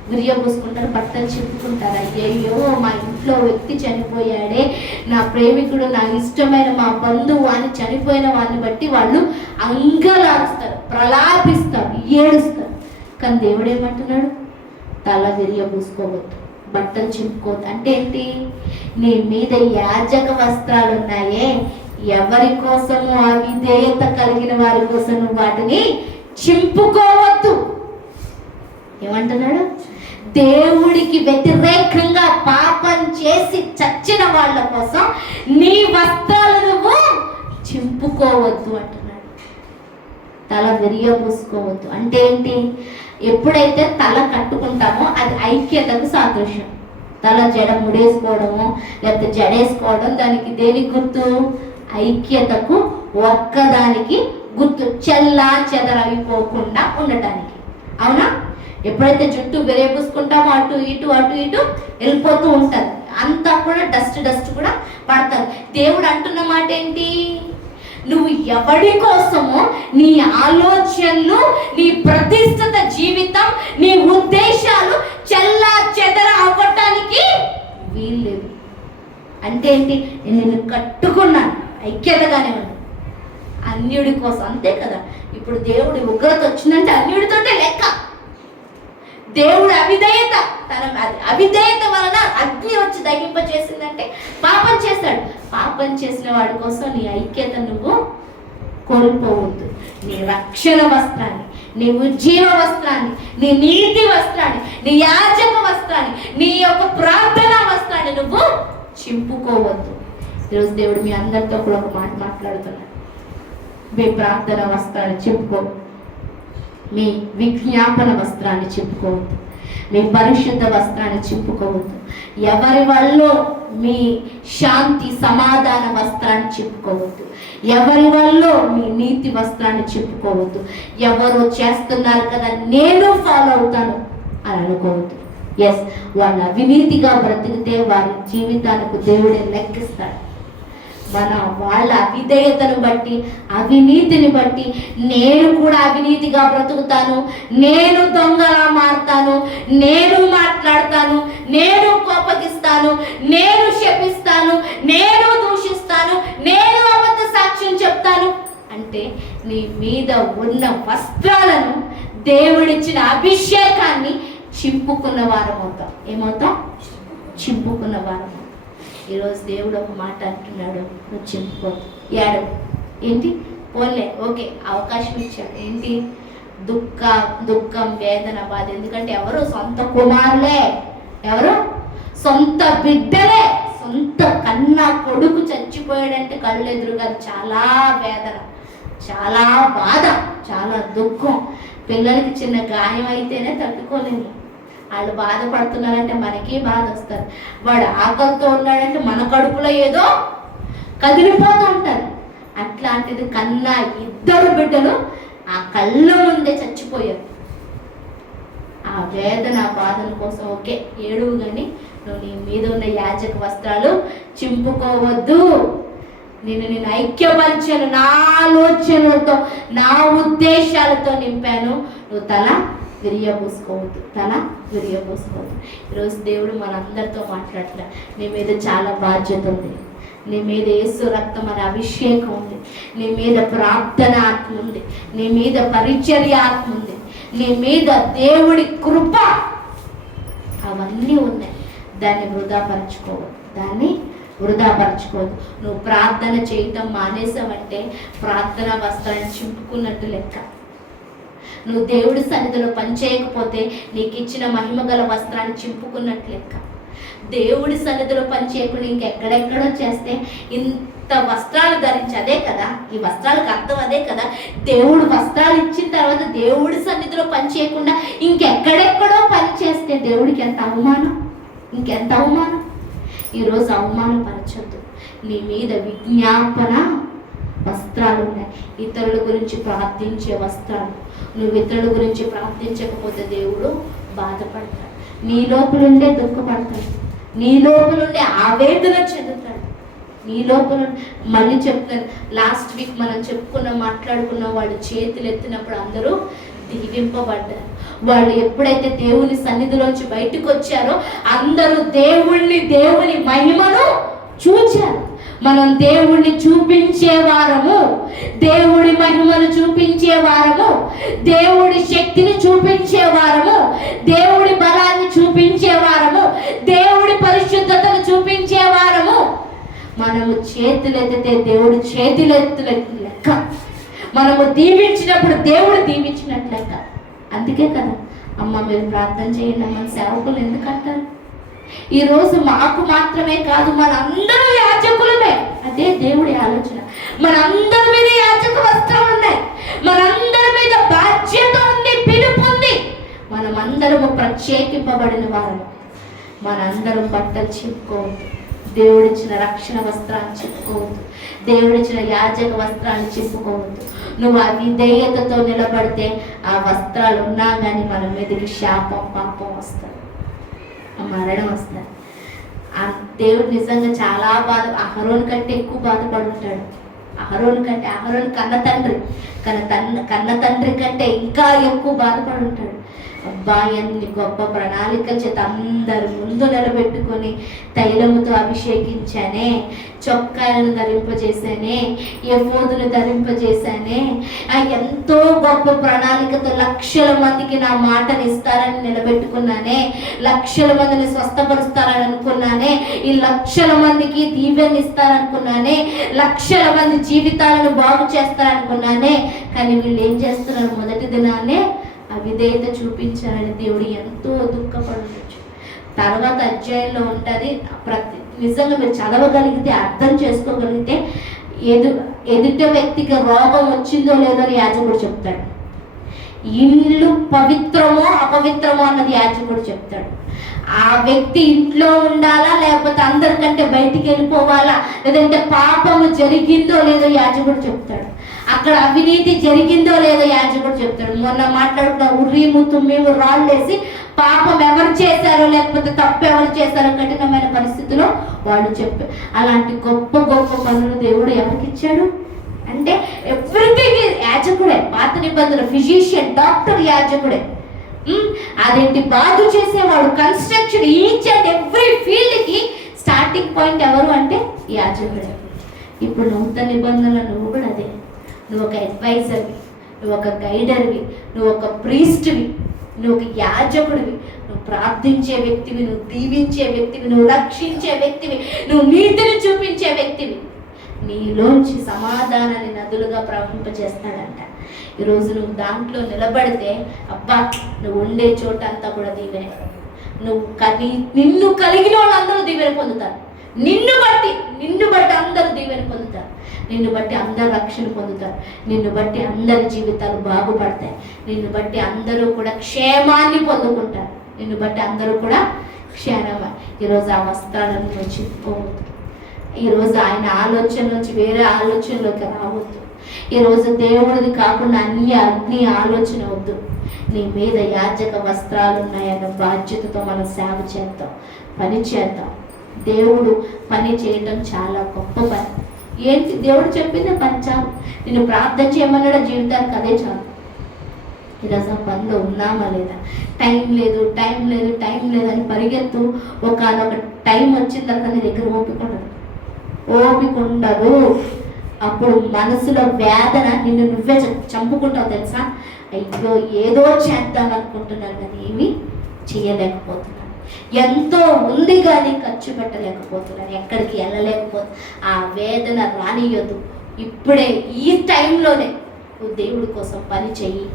విరియబూసుకుంటారు, బట్టలు చింపుకుంటారు. అయ్యయ్యో మా ఇంట్లో వ్యక్తి చనిపోయాడే, నా ప్రేమికుడు, నా ఇష్టమైన మా బంధువు అని చనిపోయిన వాడిని బట్టి వాళ్ళు అంగలారుస్తారు, ప్రలాపిస్తారు, ఏడుస్తారు. కానీ దేవుడు ఏమంటున్నాడు? తల విరియబూసుకోవద్దు, బట్టలు చింపుకోవద్దు. అంటే ఏంటి? నీ మీద యాజక వస్త్రాలు ఉన్నాయే, ఎవరి కోసము అవిధేయత కలిగిన వారి కోసం నువ్వు వాటిని చింపుకోవద్దు. ఏమంటున్నాడు? దేవుడికి వ్యతిరేకంగా పాపం చేసి చచ్చిన వాళ్ళ కోసం నీ వస్త్రాలు నువ్వు చింపుకోవద్దు అంటున్నాడు. తల విరియబూసుకోవద్దు అంటే ఏంటి? ఎప్పుడైతే తల కట్టుకుంటామో అది ఐక్యతకు సాదృశ్యం. తల జడ ముడేసుకోవడము లేకపోతే జడేసుకోవడం దానికి దేనికి గుర్తు? ఐక్యతకు, ఒక్కదానికి గుర్తు, చెల్లా చెదరైపోకుండా ఉండటానికి. అవునా? ఎప్పుడైతే జుట్టు విరేపుసుకుంటామో అటు ఇటు వెళ్ళిపోతూ ఉంటుంది, అంతా కూడా డస్ట్ కూడా పడతారు. దేవుడు అంటున్న మాట ఏంటి? నువ్వు ఎవడి కోసమో నీ ఆలోచనలు, నీ ప్రతిష్ఠిత జీవితం, నీ ఉద్దేశాలు చెల్లా చెదర అవ్వటానికి వీల్లేదు. అంటే ఏంటి? నేను కట్టుకున్నాను, ఐక్యతగానే ఉన్నాను, అన్యుడి కోసం. అంతే కదా. ఇప్పుడు దేవుడి ఉగ్రత వచ్చిందంటే అన్యుడితోటే లెక్క. దేవుడు అవిధేయత వలన అగ్ని వచ్చి దహింపచేసిందంటే పాపం చేశాడు. పాపం చేసిన వాడి కోసం నీ ఐక్యత నువ్వు కోల్పోవద్దు. నీ రక్షణ వస్త్రాన్ని, నీ ఉజ్జీవ వస్త్రాన్ని, నీ నీతి వస్త్రాన్ని, నీ యాజక వస్త్రాన్ని, నీ యొక్క ప్రార్థనా వస్త్రాన్ని నువ్వు చింపుకోవద్దు. ఈరోజు దేవుడు మీ అందరితో కూడా ఒక మాట మాట్లాడుతున్నాడు. మీ ప్రార్థన వస్త్రాన్ని చింపుకోవద్దు, మీ విజ్ఞాపన వస్త్రాన్ని చింపుకోవద్దు, మీ పరిశుద్ధ వస్త్రాన్ని చింపుకోవద్దు, ఎవరి వల్ల మీ శాంతి సమాధాన వస్త్రాన్ని చింపుకోవద్దు, ఎవరి వల్ల మీ నీతి వస్త్రాన్ని చింపుకోవద్దు. ఎవరు చేస్తున్నారు కదా నేను ఫాలో అవుతాను అని అనుకోవద్దు. ఎస్, వాళ్ళు అవినీతిగా బ్రతికితే వారి జీవితానికి దేవుడే లెక్కిస్తాడు. వాళ్ళ అవిధేయతను బట్టి, అవినీతిని బట్టి నేను కూడా అవినీతిగా బ్రతుకుతాను, నేను దొంగలా మారుతాను, నేను మాట్లాడతాను, నేను కోపగిస్తాను, నేను శపిస్తాను, నేను దూషిస్తాను, నేను అబద్ధ సాక్ష్యం చెప్తాను అంటే నీ మీద ఉన్న వస్త్రాలను, దేవుడిచ్చిన అభిషేకాన్ని చింపుకున్న వారమవుతాం. ఏమవుతాం? చింపుకున్న వారమవుతాం. ఈరోజు దేవుడు ఒక మాట అంటున్నాడు, నువ్వు చింపుకోవద్దు. ఏంటి? పోలే, ఓకే, అవకాశం ఇచ్చాడు. ఏంటి? దుఃఖం, వేదన, బాధ. ఎందుకంటే ఎవరు? సొంత కుమారులే, ఎవరు? సొంత బిడ్డలే, సొంత కన్నా కొడుకు చచ్చిపోయాడంటే కళ్ళు ఎదురుగా చాలా వేదన, చాలా బాధ, చాలా దుఃఖం. పిల్లలకి చిన్న గాయం అయితేనే తట్టుకోలేము. వాళ్ళు బాధపడుతున్నారంటే మనకి బాధ వస్తారు. వాడు ఆకలితో ఉన్నాడంటే మన కడుపులో ఏదో కదిలిపోతూ ఉంటారు. అట్లాంటిది కన్నా 2 బిడ్డలు ఆ కళ్ళ ముందే చచ్చిపోయారు. ఆ వేదన, బాధల కోసం ఓకే ఏడువు, కానీ నువ్వు నీ మీద ఉన్న యాజక వస్త్రాలు చింపుకోవద్దు. నేను ఐక్యపరిచాను, నా ఆలోచనలతో, నా ఉద్దేశాలతో నింపాను. నువ్వు తల విరియబూసుకోవద్దు. ఈరోజు దేవుడు మనందరితో మాట్లాడలే. నీ మీద చాలా బాధ్యత ఉంది, నీ మీద యేసు రక్తం అనే అభిషేకం ఉంది, నీ మీద ప్రార్థన ఆత్మ ఉంది, నీ మీద పరిచర్య ఆత్మ ఉంది, నీ మీద దేవుడి కృప, అవన్నీ ఉన్నాయి. దాన్ని వృధాపరచుకోవద్దు. నువ్వు ప్రార్థన చేయటం మానేసావంటే ప్రార్థన వస్త్రాన్ని చింపుకున్నట్టు లెక్క. నువ్వు దేవుడి సన్నిధిలో పనిచేయకపోతే నీకు ఇచ్చిన మహిమ గల వస్త్రాన్ని చింపుకున్నట్టు లెక్క. దేవుడి సన్నిధిలో పనిచేయకుండా ఇంకెక్కడెక్కడో చేస్తే ఇంత వస్త్రాలు ధరించి, అదే కదా ఈ వస్త్రాలకు అర్థం, అదే కదా దేవుడు వస్త్రాలు ఇచ్చిన తర్వాత దేవుడి సన్నిధిలో పనిచేయకుండా ఇంకెక్కడెక్కడో పని చేస్తే దేవుడికి ఎంత అవమానం, ఇంకెంత అవమానం. ఈరోజు అవమానపరచొద్దు. నీ మీద విజ్ఞాపన వస్త్రాలు ఉన్నాయి, ఇతరుల గురించి ప్రార్థించే వస్త్రాలు. నువ్వు ఇతరుల గురించి ప్రార్థించకపోతే దేవుడు బాధపడతాడు, నీ లోపలుండే దుఃఖపడతాడు, నీ లోపలుండే ఆవేదన చెందుతాడు, నీ లోపల. మళ్ళీ చెప్తాను, లాస్ట్ వీక్ మనం మాట్లాడుకున్న వాళ్ళు చేతులు ఎత్తినప్పుడు అందరూ దీవింపబడ్డారు. వాళ్ళు ఎప్పుడైతే దేవుని సన్నిధిలోంచి బయటకు వచ్చారో అందరూ దేవుని మహిమను చూచారు. మనం దేవుణ్ణి చూపించే వారము, దేవుడి మహిమను చూపించే వారము, దేవుడి శక్తిని చూపించే వారము, దేవుడి బలాన్ని చూపించే వారము, దేవుడి పరిశుద్ధతను చూపించే వారము. మనము చేతులెత్తితే దేవుడు చేతులెత్తు లెక్క, మనము దీవించినప్పుడు దేవుడు దీవించినట్లు లెక్క. అందుకే కదా అమ్మ మీరు ప్రార్థన చేయండి అమ్మ సేవకులు ఎందుకంటారు? ఈరోజు మాకు మాత్రమే కాదు, మనందరూ యాజకులమే. అదే దేవుడి ఆలోచన. మనందరి మీద యాజక వస్త్రం ఉన్నాయి, మనందరి మీద బాధ్యత ఉంది, పిలుపు ఉంది. మనమందరము ప్రత్యేకింపబడిన వారు. మనందరం బట్టలు చెప్పుకోవద్దు, దేవుడిచ్చిన రక్షణ వస్త్రాన్ని చెప్పుకోవద్దు, దేవుడిచ్చిన యాజక వస్త్రాన్ని చెప్పుకోవద్దు. నువ్వు ఆ విధేయతతో నిలబడితే ఆ వస్త్రాలు ఉన్నా కానీ మన మీదకి శాపం పాపం వస్తుంది, మరణం వస్తుంది. ఆ దేవుడు నిజంగా చాలా అహరోను కంటే ఎక్కువ బాధపడుంటాడు. అహరోను కన్న తండ్రి కంటే ఇంకా ఎక్కువ బాధపడుంటాడు. అబ్బాయి అన్ని గొప్ప ప్రణాళిక చేత అందరి ముందు నిలబెట్టుకొని తైలముతో అభిషేకించానే, చొక్కాయలను ధరింపజేశానే, ఎఫోదును ధరింపజేశానే, ఎంతో గొప్ప ప్రణాళికతో లక్షల మందికి నా మాటని ఇస్తారని నిలబెట్టుకున్నానే, లక్షల మందిని స్వస్థపరుస్తారని అనుకున్నానే, ఈ లక్షల మందికి దీవెని ఇస్తారనుకున్నానే, లక్షల మంది జీవితాలను బాగు చేస్తారనుకున్నానే. కానీ వీళ్ళు ఏం చేస్తున్నారు? మొదటి దినాన్నే అవిధేయత చూపించాలని దేవుడు ఎంతో దుఃఖపడవచ్చు. తర్వాత అధ్యాయంలో ఉంటుంది, నిజంగా మీరు చదవగలిగితే అర్థం చేసుకోగలిగితే ఎదుట వ్యక్తికి రోగం వచ్చిందో లేదో అని యాజకుడు చెప్తాడు. ఇల్లు పవిత్రమో అపవిత్రమో అన్నది యాజకుడు చెప్తాడు. ఆ వ్యక్తి ఇంట్లో ఉండాలా లేకపోతే అందరికంటే బయటికి వెళ్ళిపోవాలా, లేదంటే పాపము జరిగిందో లేదో యాజకుడు చెప్తాడు. అక్కడ అవినీతి జరిగిందో లేదో యాజకుడు చెప్తాడు. మొన్న మాట్లాడుకున్న ఉర్రీము తుమ్మీము రాళ్ళేసి పాపం ఎవరు చేశారో లేకపోతే తప్పు ఎవరు చేశారో కఠినమైన పరిస్థితిలో వాళ్ళు చెప్పారు. అలాంటి గొప్ప గొప్ప పనులు దేవుడు ఎవరికి ఇచ్చాడు అంటే ఎవ్రీథింగ్ యాజకుడే. పాత నిబంధన ఫిజిషియన్, డాక్టర్ యాజకుడే. అదేంటి బాగు చేసేవాడు, కన్స్ట్రక్షన్, ఈచ్ అండ్ ఎవ్రీ ఫీల్డ్కి స్టార్టింగ్ పాయింట్ ఎవరు అంటే యాజకుడే. ఇప్పుడు నూతన నిబంధనలు నువ్వు కూడా అదే. నువ్వు ఒక అడ్వైజర్వి, నువ్వు ఒక గైడర్వి, నువ్వు ఒక ప్రీస్ట్వి, నువ్వు ఒక యాజకుడివి, నువ్వు ప్రార్థించే వ్యక్తివి, నువ్వు దీవించే వ్యక్తివి, నువ్వు రక్షించే వ్యక్తివి, నువ్వు నీతిని చూపించే వ్యక్తివి. నీలోంచి సమాధానాన్ని నదులుగా ప్రవహింపజేస్తాడంట. ఈరోజు నువ్వు దాంట్లో నిలబడితే అబ్బా నువ్వు ఉండే చోట అంతా కూడా దీవెన. నిన్ను కలిగిన వాళ్ళందరూ దీవెన పొందుతారు. నిన్ను బట్టి అందరూ దీవెన పొందుతారు. నిన్ను బట్టి అందరు రక్షణ పొందుతారు. నిన్ను బట్టి అందరి జీవితాలు బాగుపడతాయి. నిన్ను బట్టి అందరూ కూడా క్షేమాన్ని పొందుకుంటారు. నిన్ను బట్టి అందరూ కూడా క్షేమమే. ఈరోజు ఆ వస్త్రాలను నువ్వు చెప్పుకోవద్దు. ఈరోజు ఆయన ఆలోచన నుంచి వేరే ఆలోచనలోకి రావద్దు. ఈరోజు దేవుడిది కాకుండా అగ్ని ఆలోచన వద్దు. నీ మీద యాజక వస్త్రాలు ఉన్నాయన్న బాధ్యతతో మనం సేవ చేద్దాం, పని చేద్దాం. దేవుడు పని చేయటం చాలా గొప్ప పని. ఏంటి దేవుడు చెప్పిందే పని చాలు. నేను ప్రార్థన చేయమన్నాడు, జీవితానికి అదే చాలు. ఈరోజు ఆ పనిలో ఉన్నామా లేదా? టైం లేదు అని పరిగెత్తు. ఒకనొక టైం వచ్చిన తర్వాత నీ దగ్గర ఓపిక ఉండదు. అప్పుడు మనసులో వేదన, నిన్ను నువ్వే చంపుకుంటావు తెలుసా. అయ్యో ఏదో చేద్దాం అనుకుంటున్నాను కానీ ఏమీ చేయలేకపోతున్నాను, ఎంతో ఉంది కానీ ఖర్చు పెట్టలేకపోతున్నాను, ఎక్కడికి వెళ్ళలేకపోతున్నాను. ఆ వేదన రానియొద్దు. ఇప్పుడే ఈ టైంలోనే నువ్వు దేవుడి కోసం పని చెయ్యి.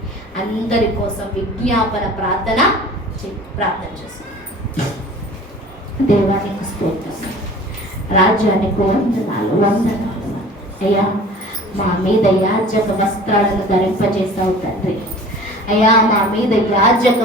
అందరి కోసం విజ్ఞాపన ప్రార్థన చేసి దేవానికి స్తోత్రం, రాజ్యానికి వందనాలు. అయ్యా మా మీద యాజక వస్త్రాలను ధరింపజేసావు తండ్రి. అయ్యా మా మీద యాజక